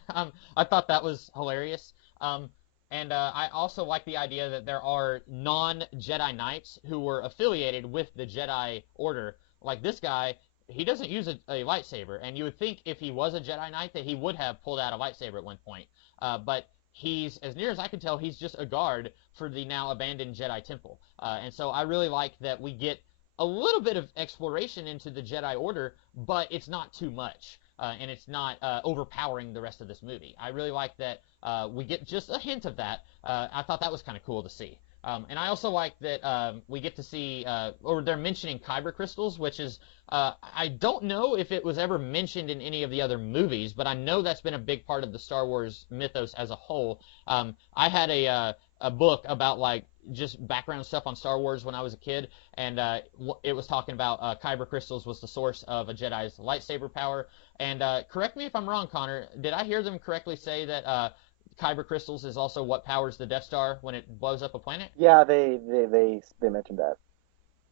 I thought that was hilarious. And I also like the idea that there are non-Jedi Knights who were affiliated with the Jedi Order. Like this guy, he doesn't use a lightsaber, and you would think if he was a Jedi Knight that he would have pulled out a lightsaber at one point. But he's, as near as I can tell, he's just a guard for the now abandoned Jedi Temple. And so I really like that we get a little bit of exploration into the Jedi Order, but it's not too much. And it's not overpowering the rest of this movie. I really like that we get just a hint of that. I thought that was kind of cool to see. And I also like that we get to see, or they're mentioning kyber crystals, which is, I don't know if it was ever mentioned in any of the other movies, but I know that's been a big part of the Star Wars mythos as a whole. I had a book about like just background stuff on Star Wars when I was a kid, and it was talking about kyber crystals was the source of a Jedi's lightsaber power. And correct me if I'm wrong, Connor. Did I hear them correctly say that kyber crystals is also what powers the Death Star when it blows up a planet? Yeah, they mentioned that.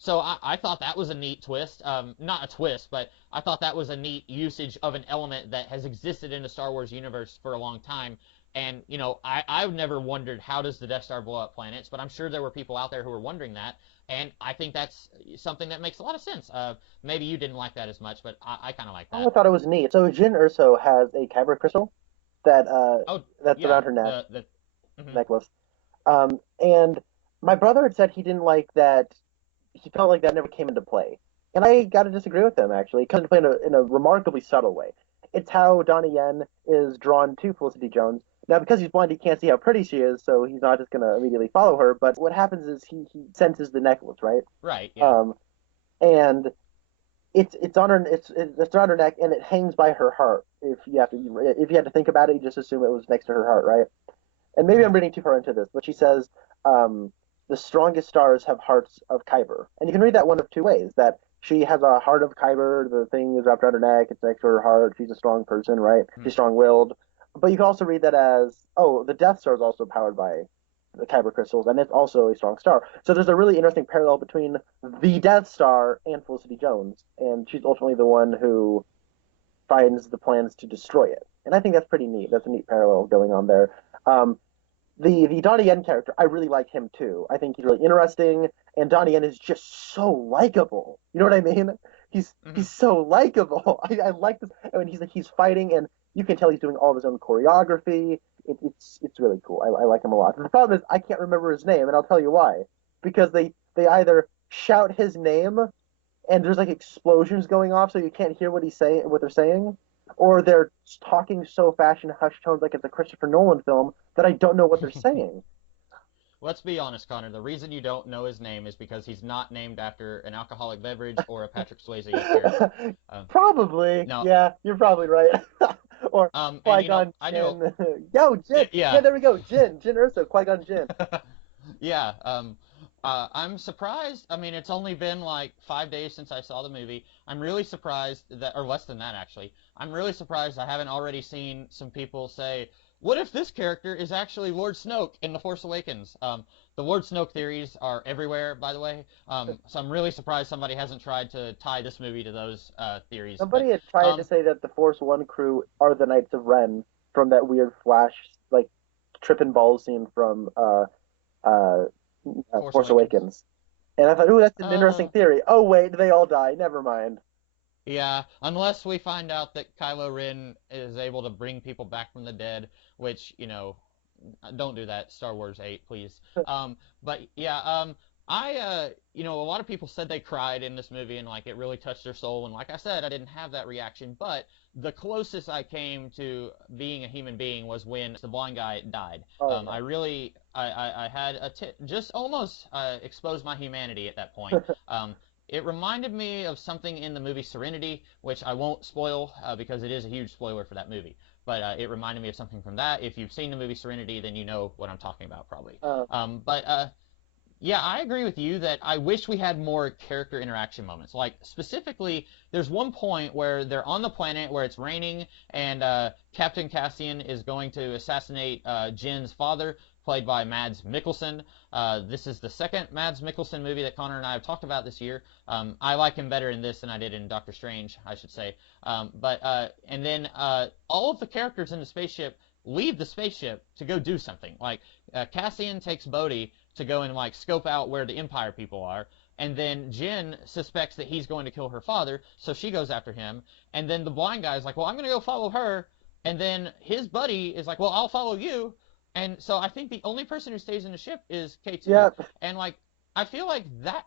So I thought that was a neat twist. Not a twist, but I thought that was a neat usage of an element that has existed in the Star Wars universe for a long time. And, I've never wondered how does the Death Star blow up planets, but I'm sure there were people out there who were wondering that. And I think that's something that makes a lot of sense. Maybe you didn't like that as much, but I kind of like Oh, I that. thought it was neat. So Jyn Erso has a kyber crystal that Oh, that's yeah, around her neck the mhm. necklace. And my brother had said he didn't like that. He felt like that never came into play, and I got to disagree with him. Actually, it comes into play in a remarkably subtle way. It's how Donnie Yen is drawn to Felicity Jones. Now, because he's blind, he can't see how pretty she is, so he's not just going to immediately follow her. But what happens is he senses the necklace, right? Right, yeah. Um, and it's on her it's around her neck, and it hangs by her heart. If you had to think about it, you just assume it was next to her heart, right? And maybe I'm Mhm. reading too far into this, but she says the strongest stars have hearts of Kyber, and you can read that one of two ways: that she has a heart of Kyber, the thing is wrapped around her neck, it's next to her heart, she's a strong person, right? She's Mhm. strong-willed. But you can also read that as, oh, the Death Star is also powered by the Kyber crystals, and it's also a strong star. So there's a really interesting parallel between the Death Star and Felicity Jones, and she's ultimately the one who finds the plans to destroy it. And I think that's pretty neat. That's a neat parallel going on there. Um, the Donnie Yen character, I really like him too. I think he's really interesting, and Donnie Yen is just so likable. You know what I mean? He's Mhm. so likable. I like this. I mean, he's fighting, and you can tell he's doing all of his own choreography. It's really cool. I like him a lot. The problem is I can't remember his name, and I'll tell you why. Because they either shout his name and there's like explosions going off, so you can't hear what they're saying, or they're talking so fast in hushed tones like it's a Christopher Nolan film that I don't know what they're saying. Let's be honest, Connor. The reason you don't know his name is because he's not named after an alcoholic beverage or a Patrick Swayze character. Um, Probably, no, yeah, you're probably right. Or and Qui Gon I know, Jinn. Yo, Jin. Yeah, yeah, there we go. Jin Urso, Qui Gon Jinn. yeah. I'm surprised. I mean, it's only been like 5 days since I saw the movie. I'm really surprised that, or less than that actually. I'm really surprised I haven't already seen some people say, "What if this character is actually Lord Snoke in The Force Awakens?" The Lord Snoke theories are everywhere, by the way. So I'm really surprised somebody hasn't tried to tie this movie to those theories. But Somebody had tried to um, say that the Force One crew are the Knights of Ren from that weird Flash like tripping balls scene from uh, Force Force Awakens. Awakens. And I thought, ooh, that's an interesting Uh, theory. Oh wait, they all die. Never mind. Yeah, unless we find out that Kylo Ren is able to bring people back from the dead, which, don't do that, Star Wars 8, please. But yeah, a lot of people said they cried in this movie and like it really touched their soul. And like I said, I didn't have that reaction, but the closest I came to being a human being was when the blind guy died. Oh I man. really, I had just almost exposed my humanity at that point. It reminded me of something in the movie Serenity, which I won't spoil because it is a huge spoiler for that movie. But it reminded me of something from that. If you've seen the movie Serenity, then you know what I'm talking about, probably. Uh, But yeah, I agree with you that I wish we had more character interaction moments. Like, specifically, there's one point where they're on the planet where it's raining, and Captain Cassian is going to assassinate Jin's father, played by Mads Mikkelsen. This is the second Mads Mikkelsen movie that Connor and I have talked about this year. I like him better in this than I did in Doctor Strange, I should say. And then all of the characters in the spaceship leave the spaceship to go do something. Like, Cassian takes Bodhi to go and like scope out where the Empire people are. And then Jin suspects that he's going to kill her father, so she goes after him. And then the blind guy is like, "Well, I'm going to go follow her." And then his buddy is like, "Well, I'll follow you." And so I think the only person who stays in the ship is K2. yeah, And like I feel like that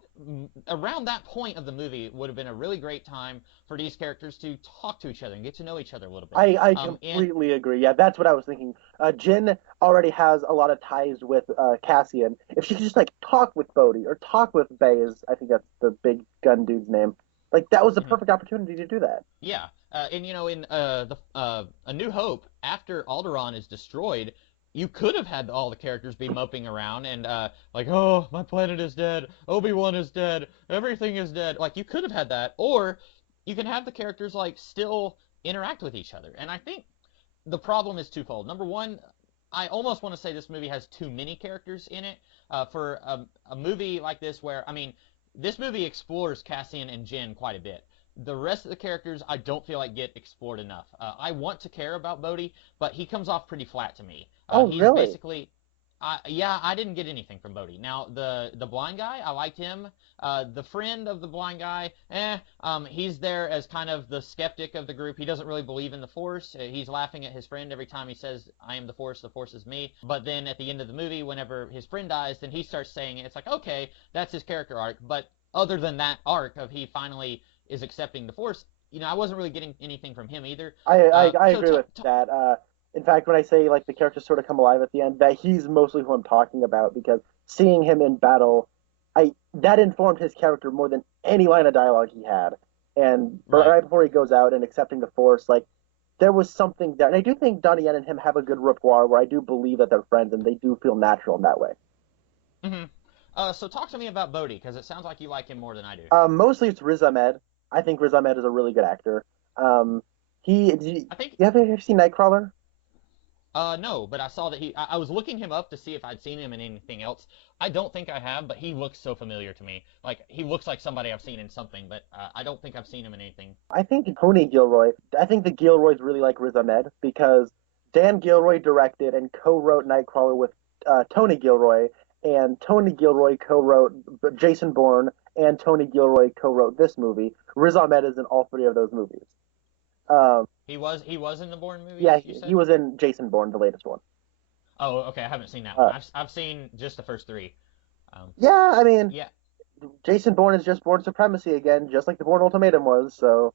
around that point of the movie would have been a really great time for these characters to talk to each other and get to know each other a little bit. I And completely agree. Yeah, that's what I was thinking. Jin already has a lot of ties with Cassian. If she could just like talk with Bodhi or talk with Baze, I think that's the big gun dude's name. Like that was the mhm. perfect opportunity to do that. Yeah, and in the A New Hope, after Alderaan is destroyed, you could have had all the characters be moping around and like, oh, my planet is dead, Obi-Wan is dead, everything is dead. Like you could have had that, or you can have the characters like still interact with each other. And I think the problem is twofold. Number one, I almost want to say this movie has too many characters in it for a movie like this where I mean this movie explores Cassian and Jin quite a bit. The rest of the characters I don't feel like get explored enough. I want to care about Bodhi, but he comes off pretty flat to me. Oh, He's really? basically, yeah, I didn't get anything from Bodhi. Now the blind guy, I liked him. The friend of the blind guy, he's there as kind of the skeptic of the group. He doesn't really believe in the Force. He's laughing at his friend every time he says, "I am the Force is me." But then at the end of the movie, whenever his friend dies, then he starts saying it. It's like, okay, that's his character arc. But other than that arc of he finally is accepting the Force, I wasn't really getting anything from him either. I So agree with that. In fact, when I say like the characters sort of come alive at the end, that he's mostly who I'm talking about because seeing him in battle, I that informed his character more than any line of dialogue he had. And right. right before he goes out and accepting the Force, like there was something there. And I do think Donnie Yen and him have a good rapport where I do believe that they're friends and they do feel natural in that way. Hmm. So talk to me about Bodhi because it sounds like you like him more than I do. Mostly it's Riz Ahmed. I think Riz Ahmed is a really good actor. Um, I think you ever seen Nightcrawler? no, but I saw that I was looking him up to see if I'd seen him in anything else. I don't think I have, but he looks so familiar to me. Like he looks like somebody I've seen in something, but I don't think I've seen him in anything. I think Tony Gilroy. I think the Gilroys really like Riz Ahmed because Dan Gilroy directed and co-wrote Nightcrawler with Tony Gilroy, and Tony Gilroy co-wrote Jason Bourne, and Tony Gilroy co-wrote this movie. Riz Ahmed is in all three of those movies. Um, He was in the Bourne yeah, movies. You he said? was in Jason Bourne, the latest one. Oh, okay. I haven't seen that one. Uh, I've seen just the first three. yeah, I mean, Yeah. Jason Bourne is just Bourne Supremacy again, just like the Bourne Ultimatum was. So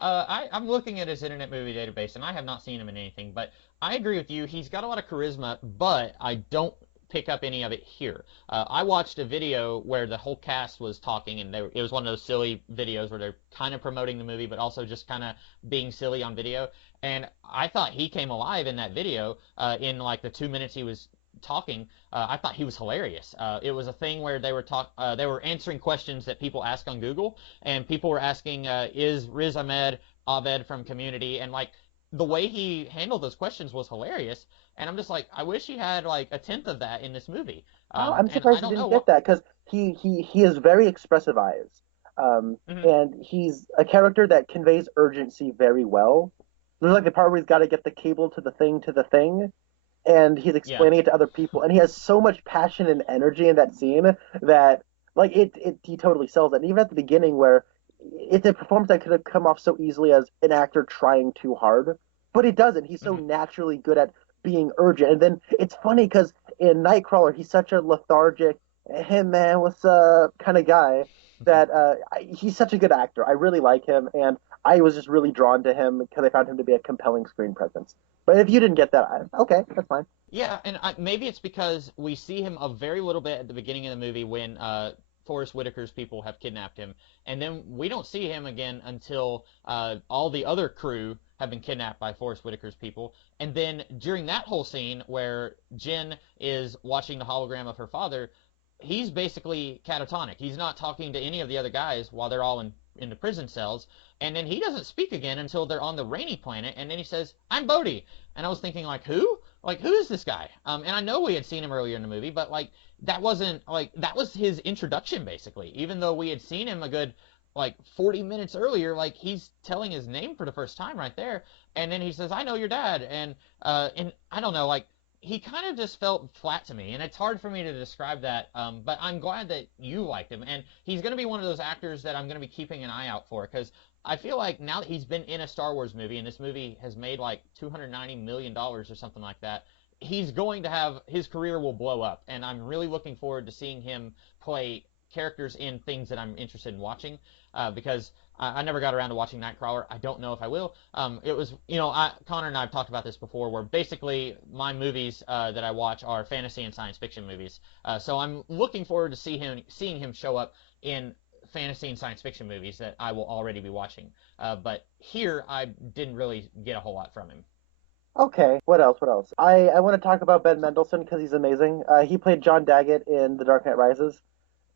I'm looking at his Internet Movie Database, and I have not seen him in anything. But I agree with you. He's got a lot of charisma, but I don't pick up any of it here. I watched a video where the whole cast was talking, and it was one of those silly videos where they're kind of promoting the movie, but also just kind of being silly on video. And I thought he came alive in that video in like the 2 minutes he was talking. I thought he was hilarious. It was a thing where they were answering questions that people ask on Google, and people were asking, "Is Riz Ahmed Abed from Community?" And like the way he handled those questions was hilarious. And I'm just like, I wish he had like a tenth of that in this movie. I'm And I surprised you don't know didn't get what. that because he has very expressive eyes, Mhm. and he's a character that conveys urgency very well. There's like the part where he's got to get the cable to the thing, and he's Yeah. explaining it to other people, and he has so much passion and energy in that scene that like it he totally sells it. And even at the beginning, where it's a performance that could have come off so easily as an actor trying too hard, but it doesn't. He's so Mhm. naturally good at being urgent, and then it's funny because in Nightcrawler, he's such a lethargic, hey man, what's up kind of guy that he's such a good actor. I really like him, and I was just really drawn to him because I found him to be a compelling screen presence. But if you didn't get that, okay, that's fine. Yeah, and maybe it's because we see him a very little bit at the beginning of the movie when Forrest Whitaker's people have kidnapped him, and then we don't see him again until all the other crew have been kidnapped by Forrest Whitaker's people. And then during that whole scene where Jen is watching the hologram of her father, he's basically catatonic. He's not talking to any of the other guys while they're all in the prison cells. And then he doesn't speak again until they're on the rainy planet, and then he says, "I'm Bodhi." And I was thinking, like, who? Like, who is this guy? And I know we had seen him earlier in the movie, but like, that wasn't like that was his introduction basically. Even though we had seen him a good like 40 minutes earlier, like he's telling his name for the first time right there, and then he says, "I know your dad," and I don't know, like he kind of just felt flat to me, and it's hard for me to describe that. But I'm glad that you liked him, and he's going to be one of those actors that I'm going to be keeping an eye out for because I feel like now that he's been in a Star Wars movie, and this movie has made like $290 million or something like that, he's going to have his career will blow up, and I'm really looking forward to seeing him play characters in things that I'm interested in watching. Because I never got around to watching Nightcrawler. I don't know if I will. It was, Connor and I have talked about this before, where basically my movies that I watch are fantasy and science fiction movies. So I'm looking forward to seeing him show up in fantasy and science fiction movies that I will already be watching. But here, I didn't really get a whole lot from him. Okay, what else? What else? I want to talk about Ben Mendelsohn because he's amazing. He played John Daggett in The Dark Knight Rises,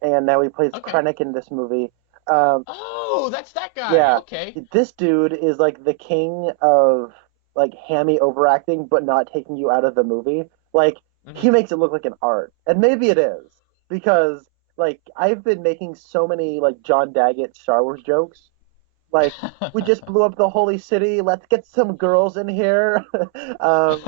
and now he plays Okay. Krennic in this movie. Um, Oh, that's that guy. yeah, Okay. this dude is like the king of like hammy overacting, but not taking you out of the movie. Like he Hmm. makes it look like an art, and maybe it is because like I've been making so many like John Daggett Star Wars jokes. Like we just blew up the holy city. Let's get some girls in here. um,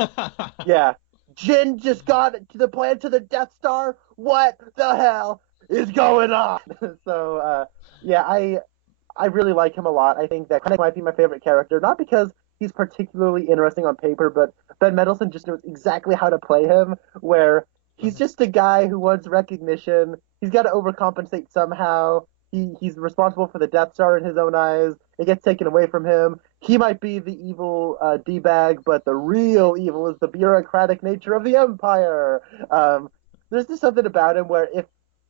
yeah, Jin just got to the plan to the Death Star. What the hell is going on? so yeah, I really like him a lot. I think that Krennic might be my favorite character, not because he's particularly interesting on paper, but Ben Mendelsohn just knows exactly how to play him, where he's just a guy who wants recognition. He's got to overcompensate somehow. He's responsible for the Death Star in his own eyes. It gets taken away from him. He might be the evil D-bag, but the real evil is the bureaucratic nature of the Empire. There's just something about him where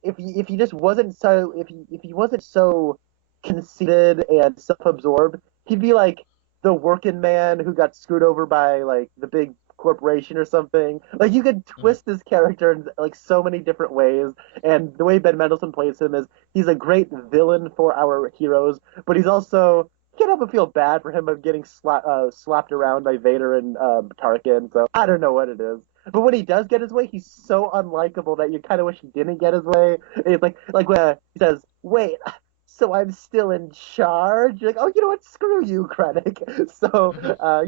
if he just wasn't so if he wasn't so conceited and self-absorbed, he'd be like the working man who got screwed over by like the big corporation or something. Like you could twist his character in like so many different ways, and the way Ben Mendelsohn plays him is he's a great villain for our heroes, but he's also you can't help but feel bad for him of getting slapped around by Vader and Tarkin. So I don't know what it is. But when he does get his way, he's so unlikable that you kind of wish he didn't get his way. It's like when he says, "Wait, so I'm still in charge." You're like, oh, you know what? Screw you, Krennic. So,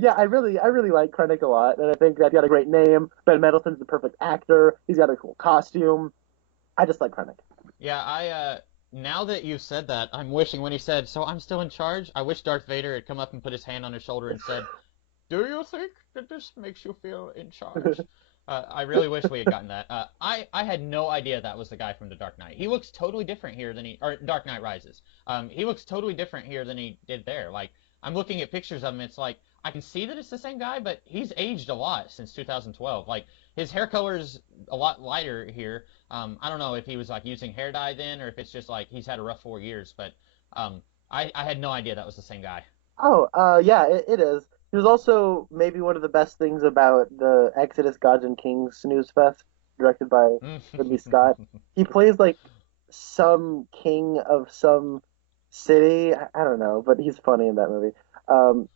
yeah, I really like Krennic a lot, and I think that he got a great name. Ben Mendelsohn's the perfect actor. He's got a cool costume. I just like Krennic. Yeah, now that you've said that, I'm wishing when he said, "So I'm still in charge," I wish Darth Vader had come up and put his hand on his shoulder and said, "Do you think that this makes you feel in charge?" I really wish we had gotten that. I had no idea that was the guy from The Dark Knight. He looks totally different here or Dark Knight Rises. He looks totally different here than he did there. Like, I'm looking at pictures of him, it's like, I can see that it's the same guy, but he's aged a lot since 2012. Like, his hair color is a lot lighter here. I don't know if he was, like, using hair dye then, or if it's just, like, he's had a rough 4 years, but I had no idea that was the same guy. Oh, yeah, it is. He was also maybe one of the best things about the Exodus Gods and Kings Snooze Fest, directed by Ridley Scott. He plays like some king of some city. I don't know, but he's funny in that movie.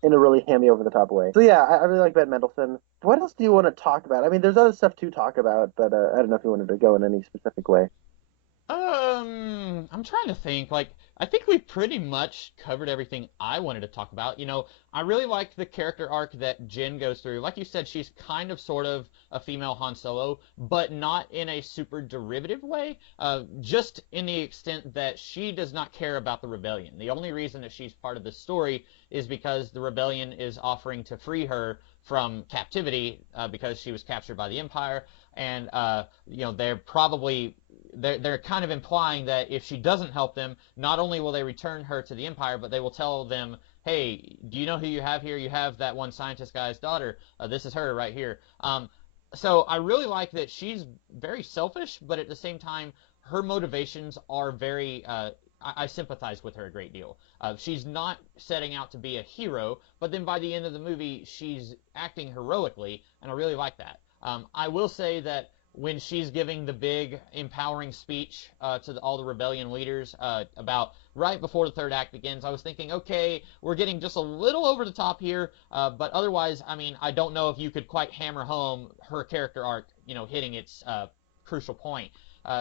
In a really hammy over the top way. So yeah, I really like Ben Mendelsohn. What else do you want to talk about? I mean, there's other stuff to talk about, but I don't know if you wanted to go in any specific way. I'm trying to think. Like, I think we pretty much covered everything I wanted to talk about. I really like the character arc that Jin goes through. Like you said, she's kind of sort of a female Han Solo, but not in a super derivative way. Just in the extent that she does not care about the rebellion. The only reason that she's part of the story is because the rebellion is offering to free her from captivity because she was captured by the Empire, and they're kind of implying that if she doesn't help them, not only will they return her to the Empire, but they will tell them, hey, do you know who you have here? You have that one scientist guy's daughter. This is her right here. So I really like that she's very selfish, but at the same time, her motivations are very. I sympathize with her a great deal. She's not setting out to be a hero, but then by the end of the movie, she's acting heroically, and I really like that. I will say that when she's giving the big empowering speech to all the rebellion leaders about right before the third act begins, I was thinking, okay, we're getting just a little over the top here, but otherwise, I mean, I don't know if you could quite hammer home her character arc, hitting its crucial point.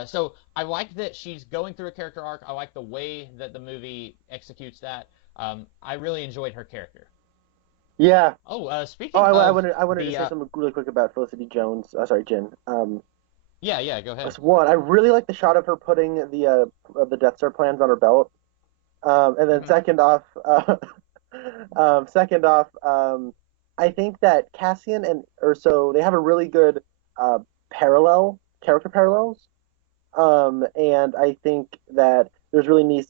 So I like that she's going through a character arc. I like the way that the movie executes that. I really enjoyed her character. Yeah. Oh, Oh, speaking of I wanted to the, say something really quick about Felicity Jones. Sorry, Jin. yeah, go ahead. That's one. I really like the shot of her putting the Death Star plans on her belt. And then Hmm. second off, I think that Cassian and Urso they have a really good uh, character parallels. And I think that there's really neat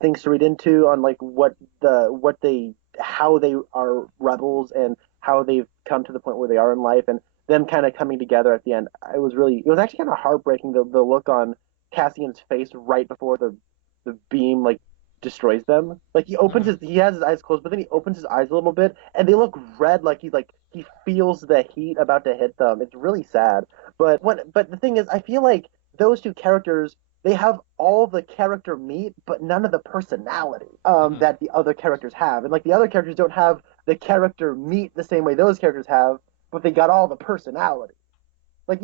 things to read into on like how they are rebels and how they've come to the point where they are in life and them kind of coming together at the end. It was actually kind of heartbreaking the look on Cassian's face right before the beam like destroys them. Like Hmm. he has his eyes closed, but then he opens his eyes a little bit and they look red like he feels the heat about to hit them. It's really sad. But the thing is I feel like those two characters they have all the character meat, but none of the personality Hmm. that the other characters have. And like the other characters don't have the character meat the same way those characters have, but they got all the personality. Like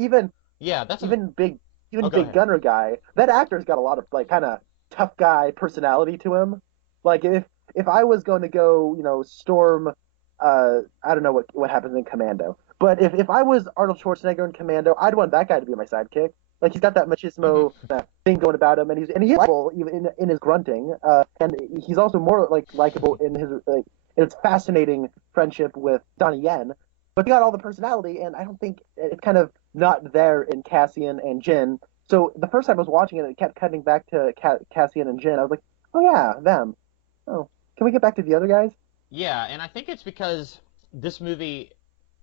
Yeah, that's a even big. even Oh, go Big ahead. Gunner guy, that actor's got a lot of like kind of tough guy personality to him. Like if I was going to go, storm, I don't know what happens in Commando, but if I was Arnold Schwarzenegger in Commando, I'd want that guy to be my sidekick. Like he's got that machismo Hmm. thing going about him, and he's likable even in his grunting, and he's also more like likable in his like in his fascinating friendship with Donnie Yen. But he got all the personality, and I don't think it's kind of not there in Cassian and Jin. So the first time I was watching it, it kept cutting back to Cassian and Jin. I was like, oh yeah, them. Oh, can we get back to the other guys? Yeah, and I think it's because this movie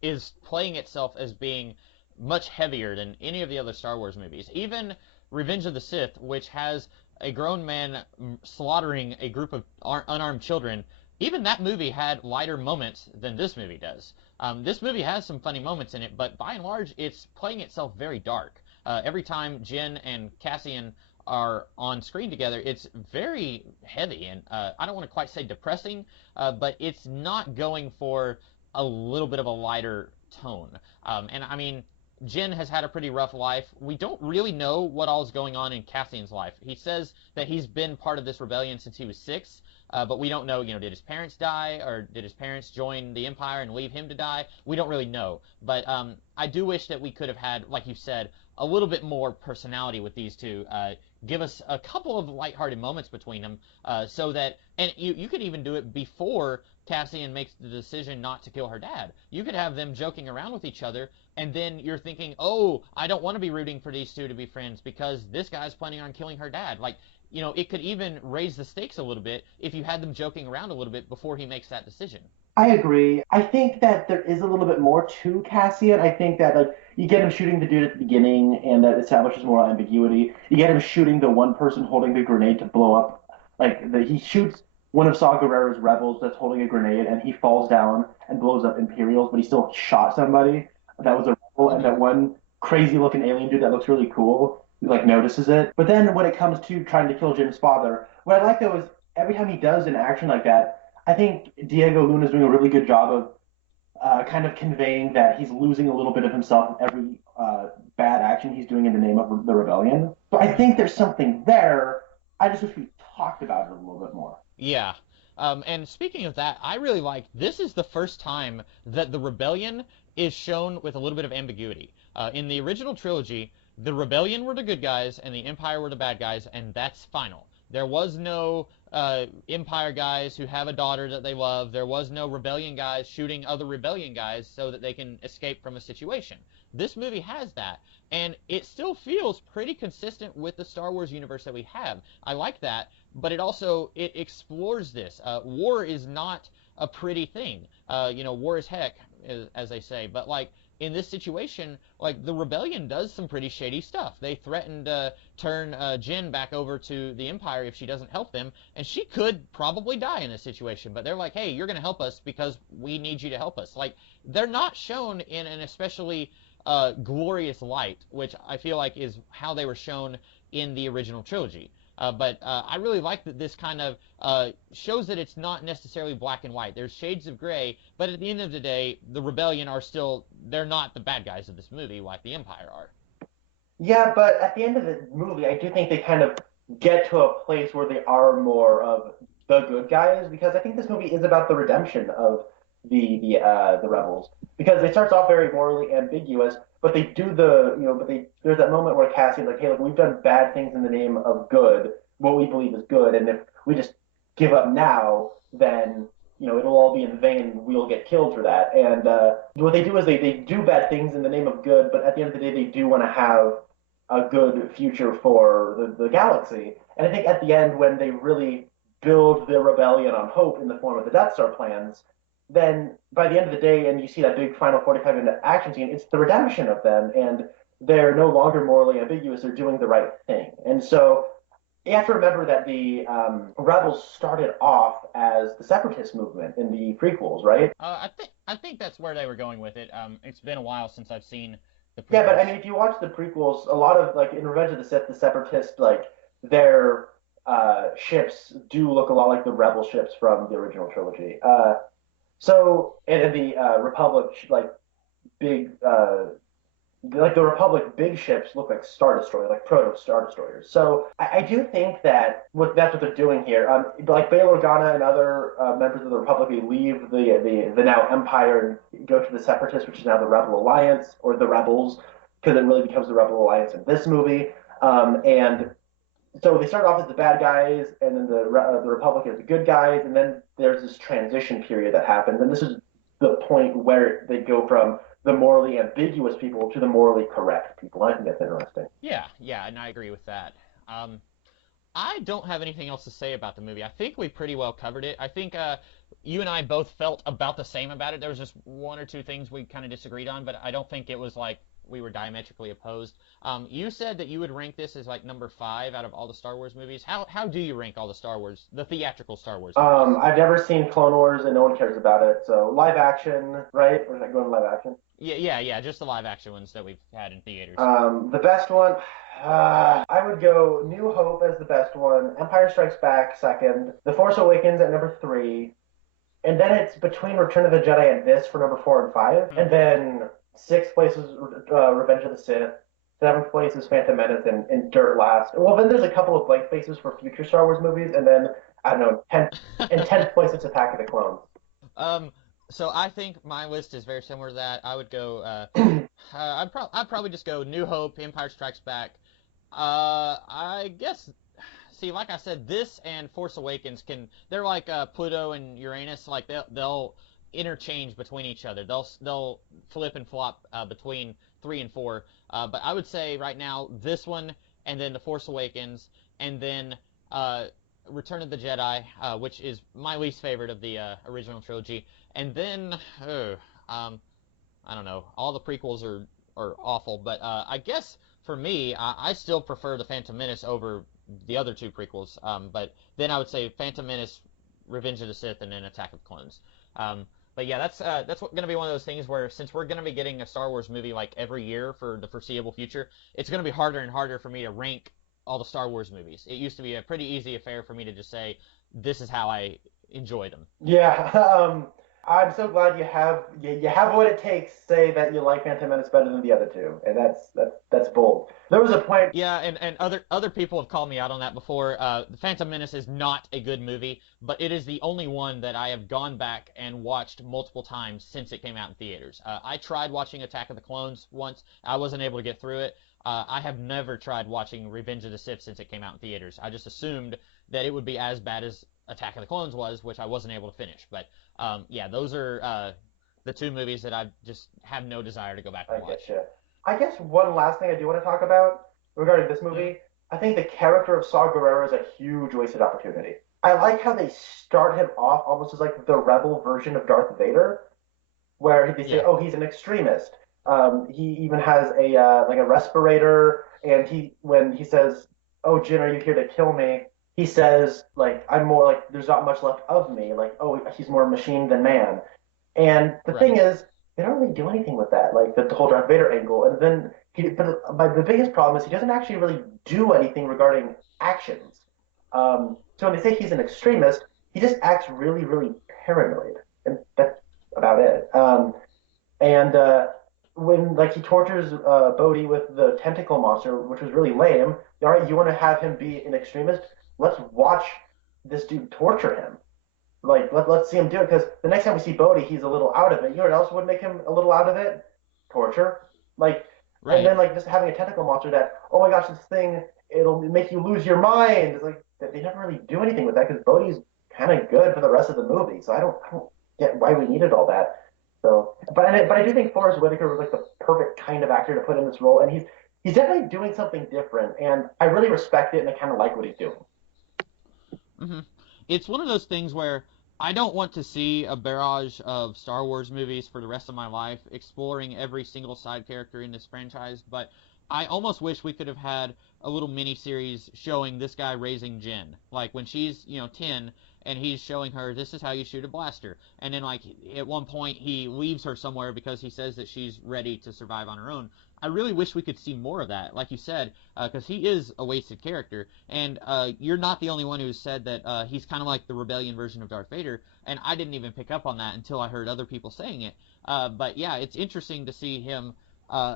is playing itself as being much heavier than any of the other Star Wars movies. Even Revenge of the Sith, which has a grown man slaughtering a group of unarmed children, even that movie had lighter moments than this movie does. This movie has some funny moments in it, but by and large, it's playing itself very dark. Every time Jin and Cassian are on screen together, it's very heavy and I don't want to quite say depressing, but it's not going for a little bit of a lighter tone. And I mean, Jin has had a pretty rough life. We don't really know what all is going on in Cassian's life. He says that he's been part of this rebellion since he was 6, but we don't know, did his parents die or did his parents join the Empire and leave him to die? We don't really know. But I do wish that we could have had, like you said, a little bit more personality with these two. Give us a couple of lighthearted moments between them, so that, and you could even do it before Cassian makes the decision not to kill her dad. You could have them joking around with each other, and then you're thinking, oh, I don't want to be rooting for these two to be friends because this guy's planning on killing her dad. Like, it could even raise the stakes a little bit if you had them joking around a little bit before he makes that decision. I agree. I think that there is a little bit more to Cassian. I think that like you get him shooting the dude at the beginning, and that establishes more ambiguity. You get him shooting the one person holding the grenade to blow up. He shoots one of Saw Gerrera's rebels that's holding a grenade, and he falls down and blows up Imperials, but he still shot somebody that was a rebel, and Hmm. that one crazy looking alien dude that looks really cool like notices it. But then when it comes to trying to kill Jim's father, what I like though is every time he does an action like that, I think Diego Luna is doing a really good job of kind of conveying that he's losing a little bit of himself in every bad action he's doing in the name of the rebellion. So I think there's something there. I just wish we talked about it a little bit more. Yeah. And speaking of that, I really like this is the first time that the rebellion is shown with a little bit of ambiguity. In the original trilogy, the rebellion were the good guys and the Empire were the bad guys, and that's final. There was no Empire guys who have a daughter that they love. There was no rebellion guys shooting other rebellion guys so that they can escape from a situation. This movie has that, and it still feels pretty consistent with the Star Wars universe that we have. I like that, but it explores this. War is not a pretty thing. War is heck, as they say. But like in this situation, like the rebellion does some pretty shady stuff. They threatened to turn Jin back over to the Empire if she doesn't help them, and she could probably die in this situation. But they're like, hey, you're going to help us because we need you to help us. Like they're not shown in an especially glorious light, which I feel like is how they were shown in the original trilogy. But I really like that this kind of shows that it's not necessarily black and white. There's shades of gray, but at the end of the day, the rebellion are still, they're not the bad guys of this movie like the Empire are. Yeah, but at the end of the movie, I do think they kind of get to a place where they are more of the good guys because I think this movie is about the redemption of the rebels because it starts off very morally ambiguous, but they do but they there's that moment where Cassie's like, hey, look, we've done bad things in the name of good, what we believe is good, and if we just give up now, then it'll all be in vain. We'll get killed for that. And what they do is they do bad things in the name of good, but at the end of the day, they do want to have a good future for the galaxy. And I think at the end, when they really build the rebellion on hope in the form of the Death Star plans, then by the end of the day, and you see that big final 45-minute action scene, it's the redemption of them, and they're no longer morally ambiguous. They're doing the right thing. And so you have to remember that the rebels started off as the separatist movement in the prequels, right? I think that's where they were going with it. It's been a while since I've seen the Yeah, but I prequels. mean, if you watch the prequels, a lot of like in Revenge of the Sith, the separatists like their ships do look a lot like the rebel ships from the original trilogy. So and the Republic like big like the Republic big ships look like Star Destroyers, like proto Star Destroyers. So I do think that that's what they're doing here. Like Bail Organa and other members of the Republic, they leave the now Empire and go to the Separatists, which is now the Rebel Alliance or the Rebels, because it really becomes the Rebel Alliance in this movie. And so they start off as the bad guys, and then the Republic is the good guys, and then there's this transition period that happens, and this is the point where they go from the morally ambiguous people to the morally correct people. I think that's interesting. Yeah, yeah, and I agree with that. Um, I don't have anything else to say about the movie. I think we pretty well covered it. I think you and I both felt about the same about it. There was just one or two things we kind of disagreed on, but I don't think it was like we were diametrically opposed. You said that you would rank this as like number five out of all the Star Wars movies. How do you rank all the Star Wars, the theatrical Star Wars movies? I've never seen Clone Wars, and no one cares about it. So live action, right? Or is that going live action? Yeah, yeah, yeah, just the live action ones that we've had in theaters. The best one, I would go New Hope as the best one, Empire Strikes Back second, The Force Awakens at number three, and then it's between Return of the Jedi and this for number four and five, and then sixth place is Revenge of the Sith, seventh place is Phantom Menace, and dirt last. Well, then there's a couple of blank spaces for future Star Wars movies, and then I don't know, tenth place it's Attack of the Clones. Um, so I think my list is very similar to that. I would go. I'd probably just go New Hope, Empire Strikes Back. I guess. See, like I said, this and Force Awakens they're like Pluto and Uranus. Like they'll interchange between each other. They'll flip and flop between three and four. But I would say right now this one, and then the Force Awakens, and then Return of the Jedi, which is my least favorite of the original trilogy, and then I don't know, all the prequels are awful, but I guess for me, I still prefer the Phantom Menace over the other two prequels. But then I would say Phantom Menace, Revenge of the Sith, and then Attack of the Clones. But yeah, that's going to be one of those things where since we're going to be getting a Star Wars movie like every year for the foreseeable future, it's going to be harder and harder for me to rank all the Star Wars movies. It used to be a pretty easy affair for me to just say this is how I enjoy them. Yeah, I'm so glad you have what it takes to say that you like Phantom Menace better than the other two, and that's bold. There was a point. Yeah, and other people have called me out on that before. The Phantom Menace is not a good movie, but it is the only one that I have gone back and watched multiple times since it came out in theaters. I tried watching Attack of the Clones once. I wasn't able to get through it. I have never tried watching Revenge of the Sith since it came out in theaters. I just assumed that it would be as bad as Attack of the Clones was, which I wasn't able to finish. But yeah, those are the two movies that I just have no desire to go back and I watch. get you. I guess one last thing I do want to talk about regarding this movie, I think the character of Saw Gerrera is a huge wasted opportunity. I like how they start him off almost as like the rebel version of Darth Vader, where they say, Yeah, "Oh, he's an extremist." He even has a like a respirator, and when he says, "Oh, Jin, are you here to kill me?" He says, "Like I'm more like there's not much left of me. Like oh, he's more machine than man." And the thing right. is, they don't really do anything with that, like the whole Darth Vader angle. And then, but the biggest problem is he doesn't actually really do anything regarding actions. So when they say he's an extremist, he just acts really, really paranoid, and that's about it. And when like he tortures Bodhi with the tentacle monster, which was really lame. All right, you want to have him be an extremist? Let's watch this dude torture him. Like let's see him do it because the next time we see Bodhi, he's a little out of it. You know what else would make him a little out of it? Torture. Like and Right. then like just having a tentacle monster that oh my gosh this thing it'll make you lose your mind. It's like they never really do anything with that because Bodhi's kind of good for the rest of the movie. So I don't get why we needed all that. So but I do think Forrest Whitaker was like the perfect kind of actor to put in this role, and he's definitely doing something different, and I really respect it, and I kind of like what he's doing. hmm It's one of those things where I don't want to see a barrage of Star Wars movies for the rest of my life exploring every single side character in this franchise, but I almost wish we could have had a little mini series showing this guy raising Jin. Like when she's, 10 and he's showing her this is how you shoot a blaster. And then like at one point he leaves her somewhere because he says that she's ready to survive on her own. I really wish we could see more of that, like you said, because he is a wasted character. And you're not the only one who said that he's kind of like the rebellion version of Darth Vader, and I didn't even pick up on that until I heard other people saying it. But yeah, it's interesting to see him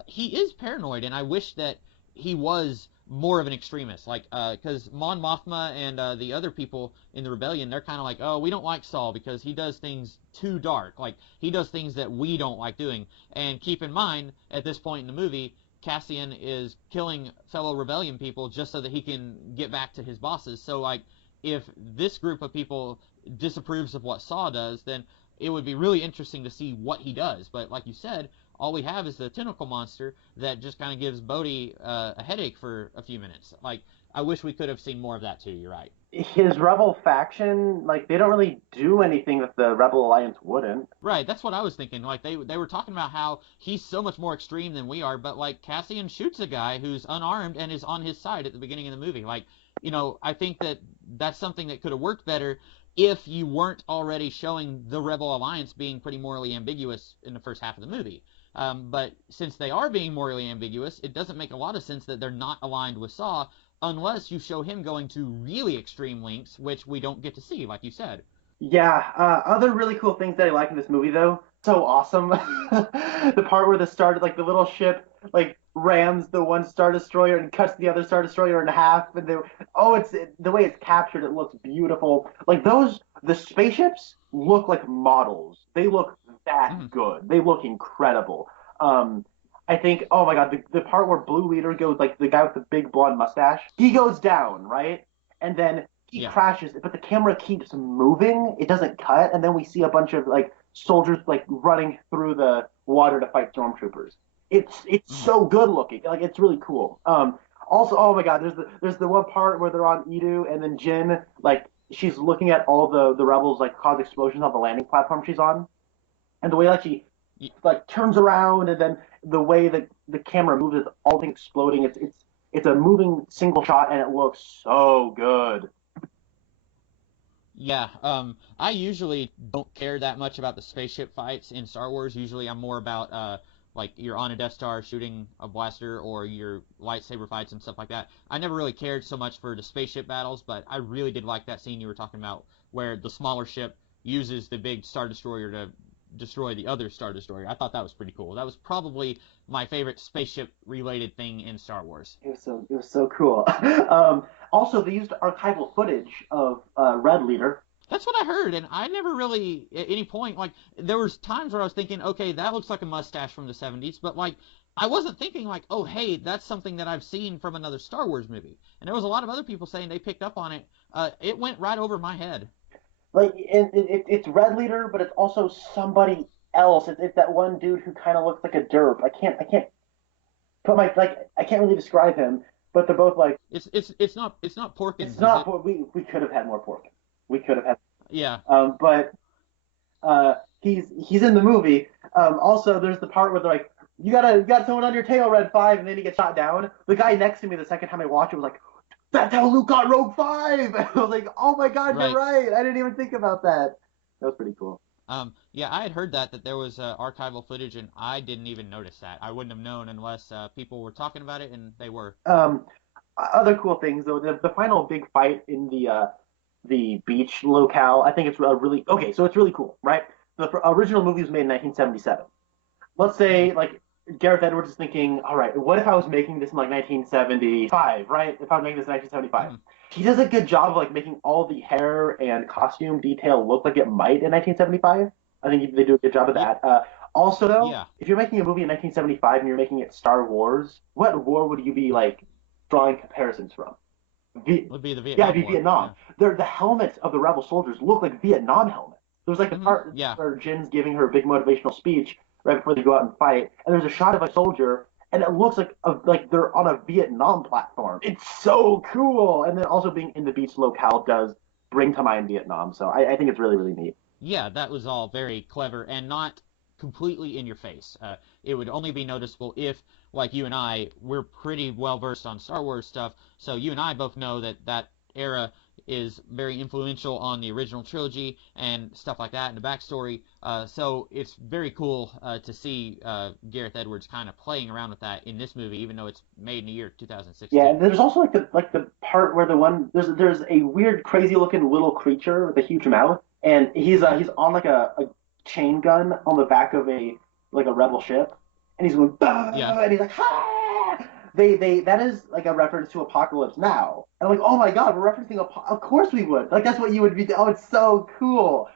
he is paranoid, and I wish that he was more of an extremist. Like, because Mon Mothma and the other people in the rebellion, they're kind of like, oh, we don't like Saul because he does things too dark. Like, he does things that we don't like doing. And keep in mind, at this point in the movie, Cassian is killing fellow rebellion people just so that he can get back to his bosses. So, like, if this group of people disapproves of what Saw does, then it would be really interesting to see what he does. But like you said, all we have is the tentacle monster that just kind of gives Bodhi a headache for a few minutes. Like, I wish we could have seen more of that too. You're right. His rebel faction, like, they don't really do anything that the Rebel Alliance wouldn't. Right, that's what I was thinking. Like, they were talking about how he's so much more extreme than we are, but like Cassian shoots a guy who's unarmed and is on his side at the beginning of the movie. Like, I think that that's something that could have worked better if you weren't already showing the Rebel Alliance being pretty morally ambiguous in the first half of the movie. But since they are being morally ambiguous, it doesn't make a lot of sense that they're not aligned with Saw unless you show him going to really extreme lengths, which we don't get to see, like you said. Yeah, other really cool things that I like in this movie, though, so awesome. The part where the little ship, like, rams the one Star Destroyer and cuts the other Star Destroyer in half, and the way it's captured, it looks beautiful. Like, the spaceships look like models. They look that good. They look incredible. I think, oh my god, the part where Blue Leader goes, like, the guy with the big blonde mustache, he goes down, right? And then he crashes, but the camera keeps moving. It doesn't cut, and then we see a bunch of, like, soldiers, like, running through the water to fight stormtroopers. It's so good looking. Like, it's really cool. Also, oh my god, there's the one part where they're on Edu, and then Jin, like, she's looking at all the rebels, like, cause explosions on the landing platform she's on. And the way, like, she, like, turns around, and then the way that the camera moves, is all things exploding. It's a moving single shot, and it looks so good. Yeah, I usually don't care that much about the spaceship fights in Star Wars. Usually I'm more about, like, you're on a Death Star shooting a blaster or your lightsaber fights and stuff like that. I never really cared so much for the spaceship battles, but I really did like that scene you were talking about where the smaller ship uses the big Star Destroyer to destroy the other Star Destroyer. I thought that was pretty cool. That was probably my favorite spaceship-related thing in Star Wars. It was so cool. Also, they used archival footage of Red Leader. That's what I heard, and I never really, at any point, like, there was times where I was thinking, okay, that looks like a mustache from the 70s, but, like, I wasn't thinking, like, oh, hey, that's something that I've seen from another Star Wars movie. And there was a lot of other people saying they picked up on it. It went right over my head. Like, it's Red Leader, but it's also somebody else. It's that one dude who kind of looks like a derp. I can't I can't really describe him, but they're both like. It's not Porkins. It's not. We could have had more Porkins. We could have had. Yeah. But he's in the movie. Also, there's the part where they're like, you got someone on your tail, Red 5, and then he gets shot down. The guy next to me the second time I watched it was like, that's how Luke got Rogue 5! And I was like, oh my god, You're right. I didn't even think about that. That was pretty cool. Yeah, I had heard that there was archival footage, and I didn't even notice that. I wouldn't have known unless people were talking about it, and they were. Other cool things, though, the final big fight in the beach locale, I think it's really... Okay, so it's really cool, right? The original movie was made in 1977. Let's say, like, Gareth Edwards is thinking, all right, what if I was making this in, like, 1975, right? If I was making this in 1975. He does a good job of, like, making all the hair and costume detail look like it might in 1975. I think they do a good job of that. Also, though, if you're making a movie in 1975 and you're making it Star Wars, what war would you be, like, drawing comparisons from? Would be the Vietnam War. Vietnam. Yeah. The helmets of the rebel soldiers look like Vietnam helmets. There's, like, the part where Jin's giving her a big motivational speech right before they go out and fight, and there's a shot of a soldier, and it looks like they're on a Vietnam platform. It's so cool! And then also being in the beach locale does bring to mind Vietnam, so I think it's really, really neat. Yeah, that was all very clever and not completely in your face. It would only be noticeable if, like you and I, we're pretty well versed on Star Wars stuff, so you and I both know that era is very influential on the original trilogy and stuff like that, and the backstory. So it's very cool to see Gareth Edwards kind of playing around with that in this movie, even though it's made in the year 2016. Yeah, there's also like the part where there's a weird, crazy looking little creature with a huge mouth, and he's on like a chain gun on the back of a rebel ship, and he's going, bah! Yeah. And he's like, ha! That is like a reference to Apocalypse Now. And I'm like, oh my god, we're referencing of course we would. Like, that's what you would be, oh, it's so cool.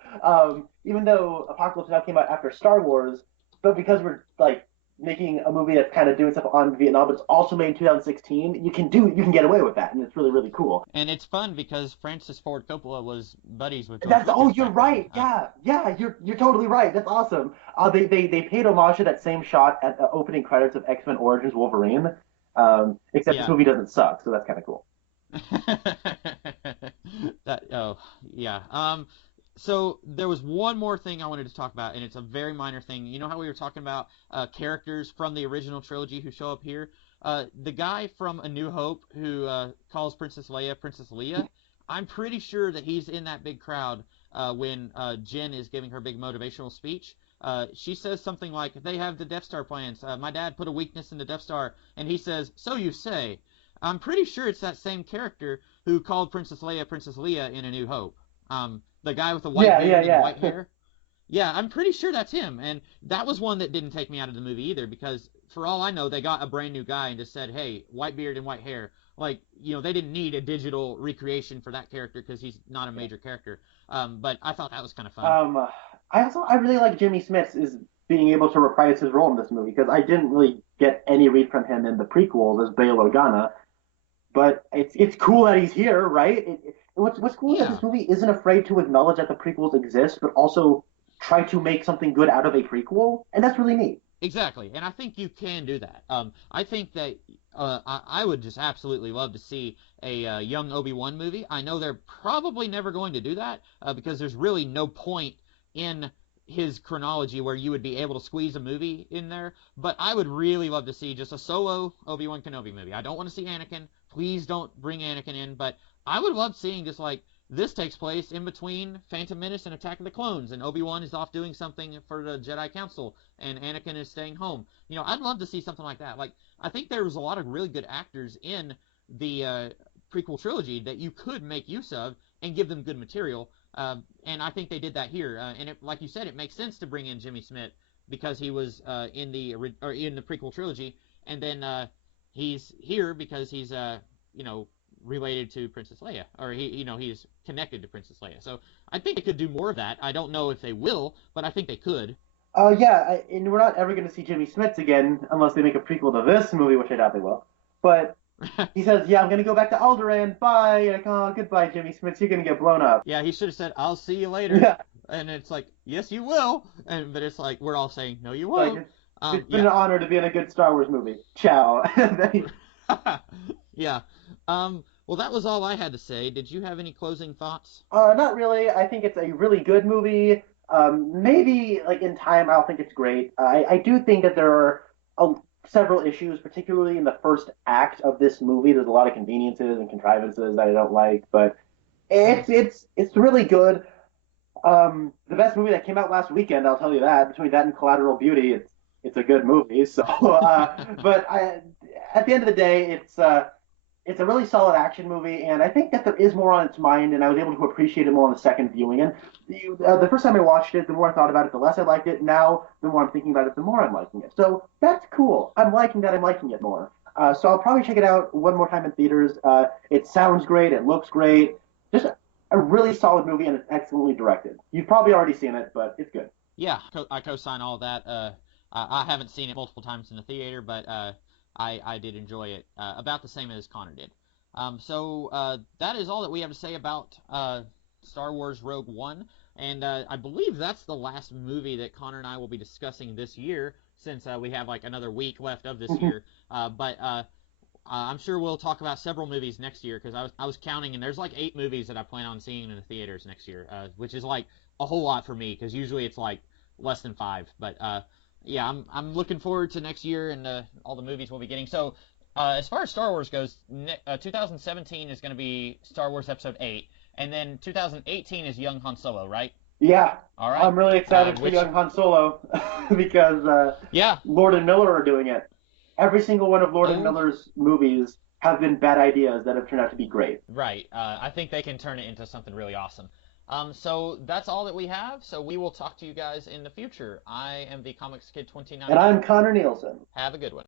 Even though Apocalypse Now came out after Star Wars, but because we're, like, making a movie that's kind of doing stuff on Vietnam, but it's also made in 2016, you can get away with that, and it's really, really cool. And it's fun because Francis Ford Coppola was buddies with George That's Lucas you're back right. then. Yeah, you're totally right. That's awesome. They paid homage to that same shot at the opening credits of X-Men Origins Wolverine. Except this Yeah. movie doesn't suck, so that's kind of cool. Oh yeah. So there was one more thing I wanted to talk about, and it's a very minor thing. You know how we were talking about characters from the original trilogy who show up here? The guy from A New Hope who calls Princess Leia Princess Leia, I'm pretty sure that he's in that big crowd when Jen is giving her big motivational speech. She says something like, they have the Death Star plans. My dad put a weakness in the Death Star, and he says, so you say. I'm pretty sure it's that same character who called Princess Leia Princess Leia in A New Hope. The guy with the white beard and the white hair. Yeah, I'm pretty sure that's him. And that was one that didn't take me out of the movie either, because for all I know, they got a brand new guy and just said, hey, white beard and white hair. Like, they didn't need a digital recreation for that character because he's not a major character. But I thought that was kind of fun. I really like Jimmy Smits is being able to reprise his role in this movie, because I didn't really get any read from him in the prequels as Bail Organa. But it's cool that he's here, right? What's cool is that this movie isn't afraid to acknowledge that the prequels exist, but also try to make something good out of a prequel, and that's really neat. Exactly, and I think you can do that. I think that I would just absolutely love to see a young Obi-Wan movie. I know they're probably never going to do that because there's really no point in his chronology where you would be able to squeeze a movie in there. But I would really love to see just a solo Obi-Wan Kenobi movie. I don't want to see Anakin. Please don't bring Anakin in, but I would love seeing just like this takes place in between Phantom Menace and Attack of the Clones, and Obi-Wan is off doing something for the Jedi Council, and Anakin is staying home. I'd love to see something like that. Like, I think there was a lot of really good actors in the prequel trilogy that you could make use of and give them good material, and I think they did that here. And like you said, it makes sense to bring in Jimmy Smits because he was in the prequel trilogy, and then he's here because he's related to Princess Leia, or he's connected to Princess Leia. So I think they could do more of that. I don't know if they will, but I think they could. And we're not ever going to see Jimmy Smits again unless they make a prequel to this movie, which I doubt they will. But he says, "Yeah, I'm going to go back to Alderaan. Bye." Like, oh, goodbye, Jimmy Smits. You're going to get blown up. Yeah, he should have said, "I'll see you later." Yeah. And it's like, "Yes, you will." But it's like we're all saying, "No, you won't." It's been an honor to be in a good Star Wars movie. Ciao. Yeah. Well, that was all I had to say. Did you have any closing thoughts? Not really. I think it's a really good movie. Maybe, like, in time, I'll think it's great. I do think that there are several issues, particularly in the first act of this movie. There's a lot of conveniences and contrivances that I don't like, but it's really good. The best movie that came out last weekend, I'll tell you that. Between that and Collateral Beauty, it's a good movie. So, but at the end of the day, it's a really solid action movie, and I think that there is more on its mind, and I was able to appreciate it more on the second viewing. And the first time I watched it, the more I thought about it, the less I liked it. Now, the more I'm thinking about it, the more I'm liking it. So that's cool. I'm liking that. I'm liking it more. So I'll probably check it out one more time in theaters. It sounds great. It looks great. Just a really solid movie, and it's excellently directed. You've probably already seen it, but it's good. Yeah, I co-sign all that. I haven't seen it multiple times in the theater, but I did enjoy it about the same as Connor did. So that is all that we have to say about Star Wars Rogue One, and I believe that's the last movie that Connor and I will be discussing this year, since we have like another week left of this year. But I'm sure we'll talk about several movies next year, because I was counting, and there's like 8 movies that I plan on seeing in the theaters next year, which is like a whole lot for me, because usually it's like less than 5. But yeah, I'm looking forward to next year and all the movies we'll be getting. So as far as Star Wars goes, 2017 is going to be Star Wars Episode 8, and then 2018 is Young Han Solo, right? Yeah. All right. I'm really excited for Young Han Solo because Lord and Miller are doing it. Every single one of Lord and Miller's movies have been bad ideas that have turned out to be great. Right. I think they can turn it into something really awesome. So that's all that we have. So we will talk to you guys in the future. I am the Comics Kid And 29. I'm Connor Nielsen. Have a good one.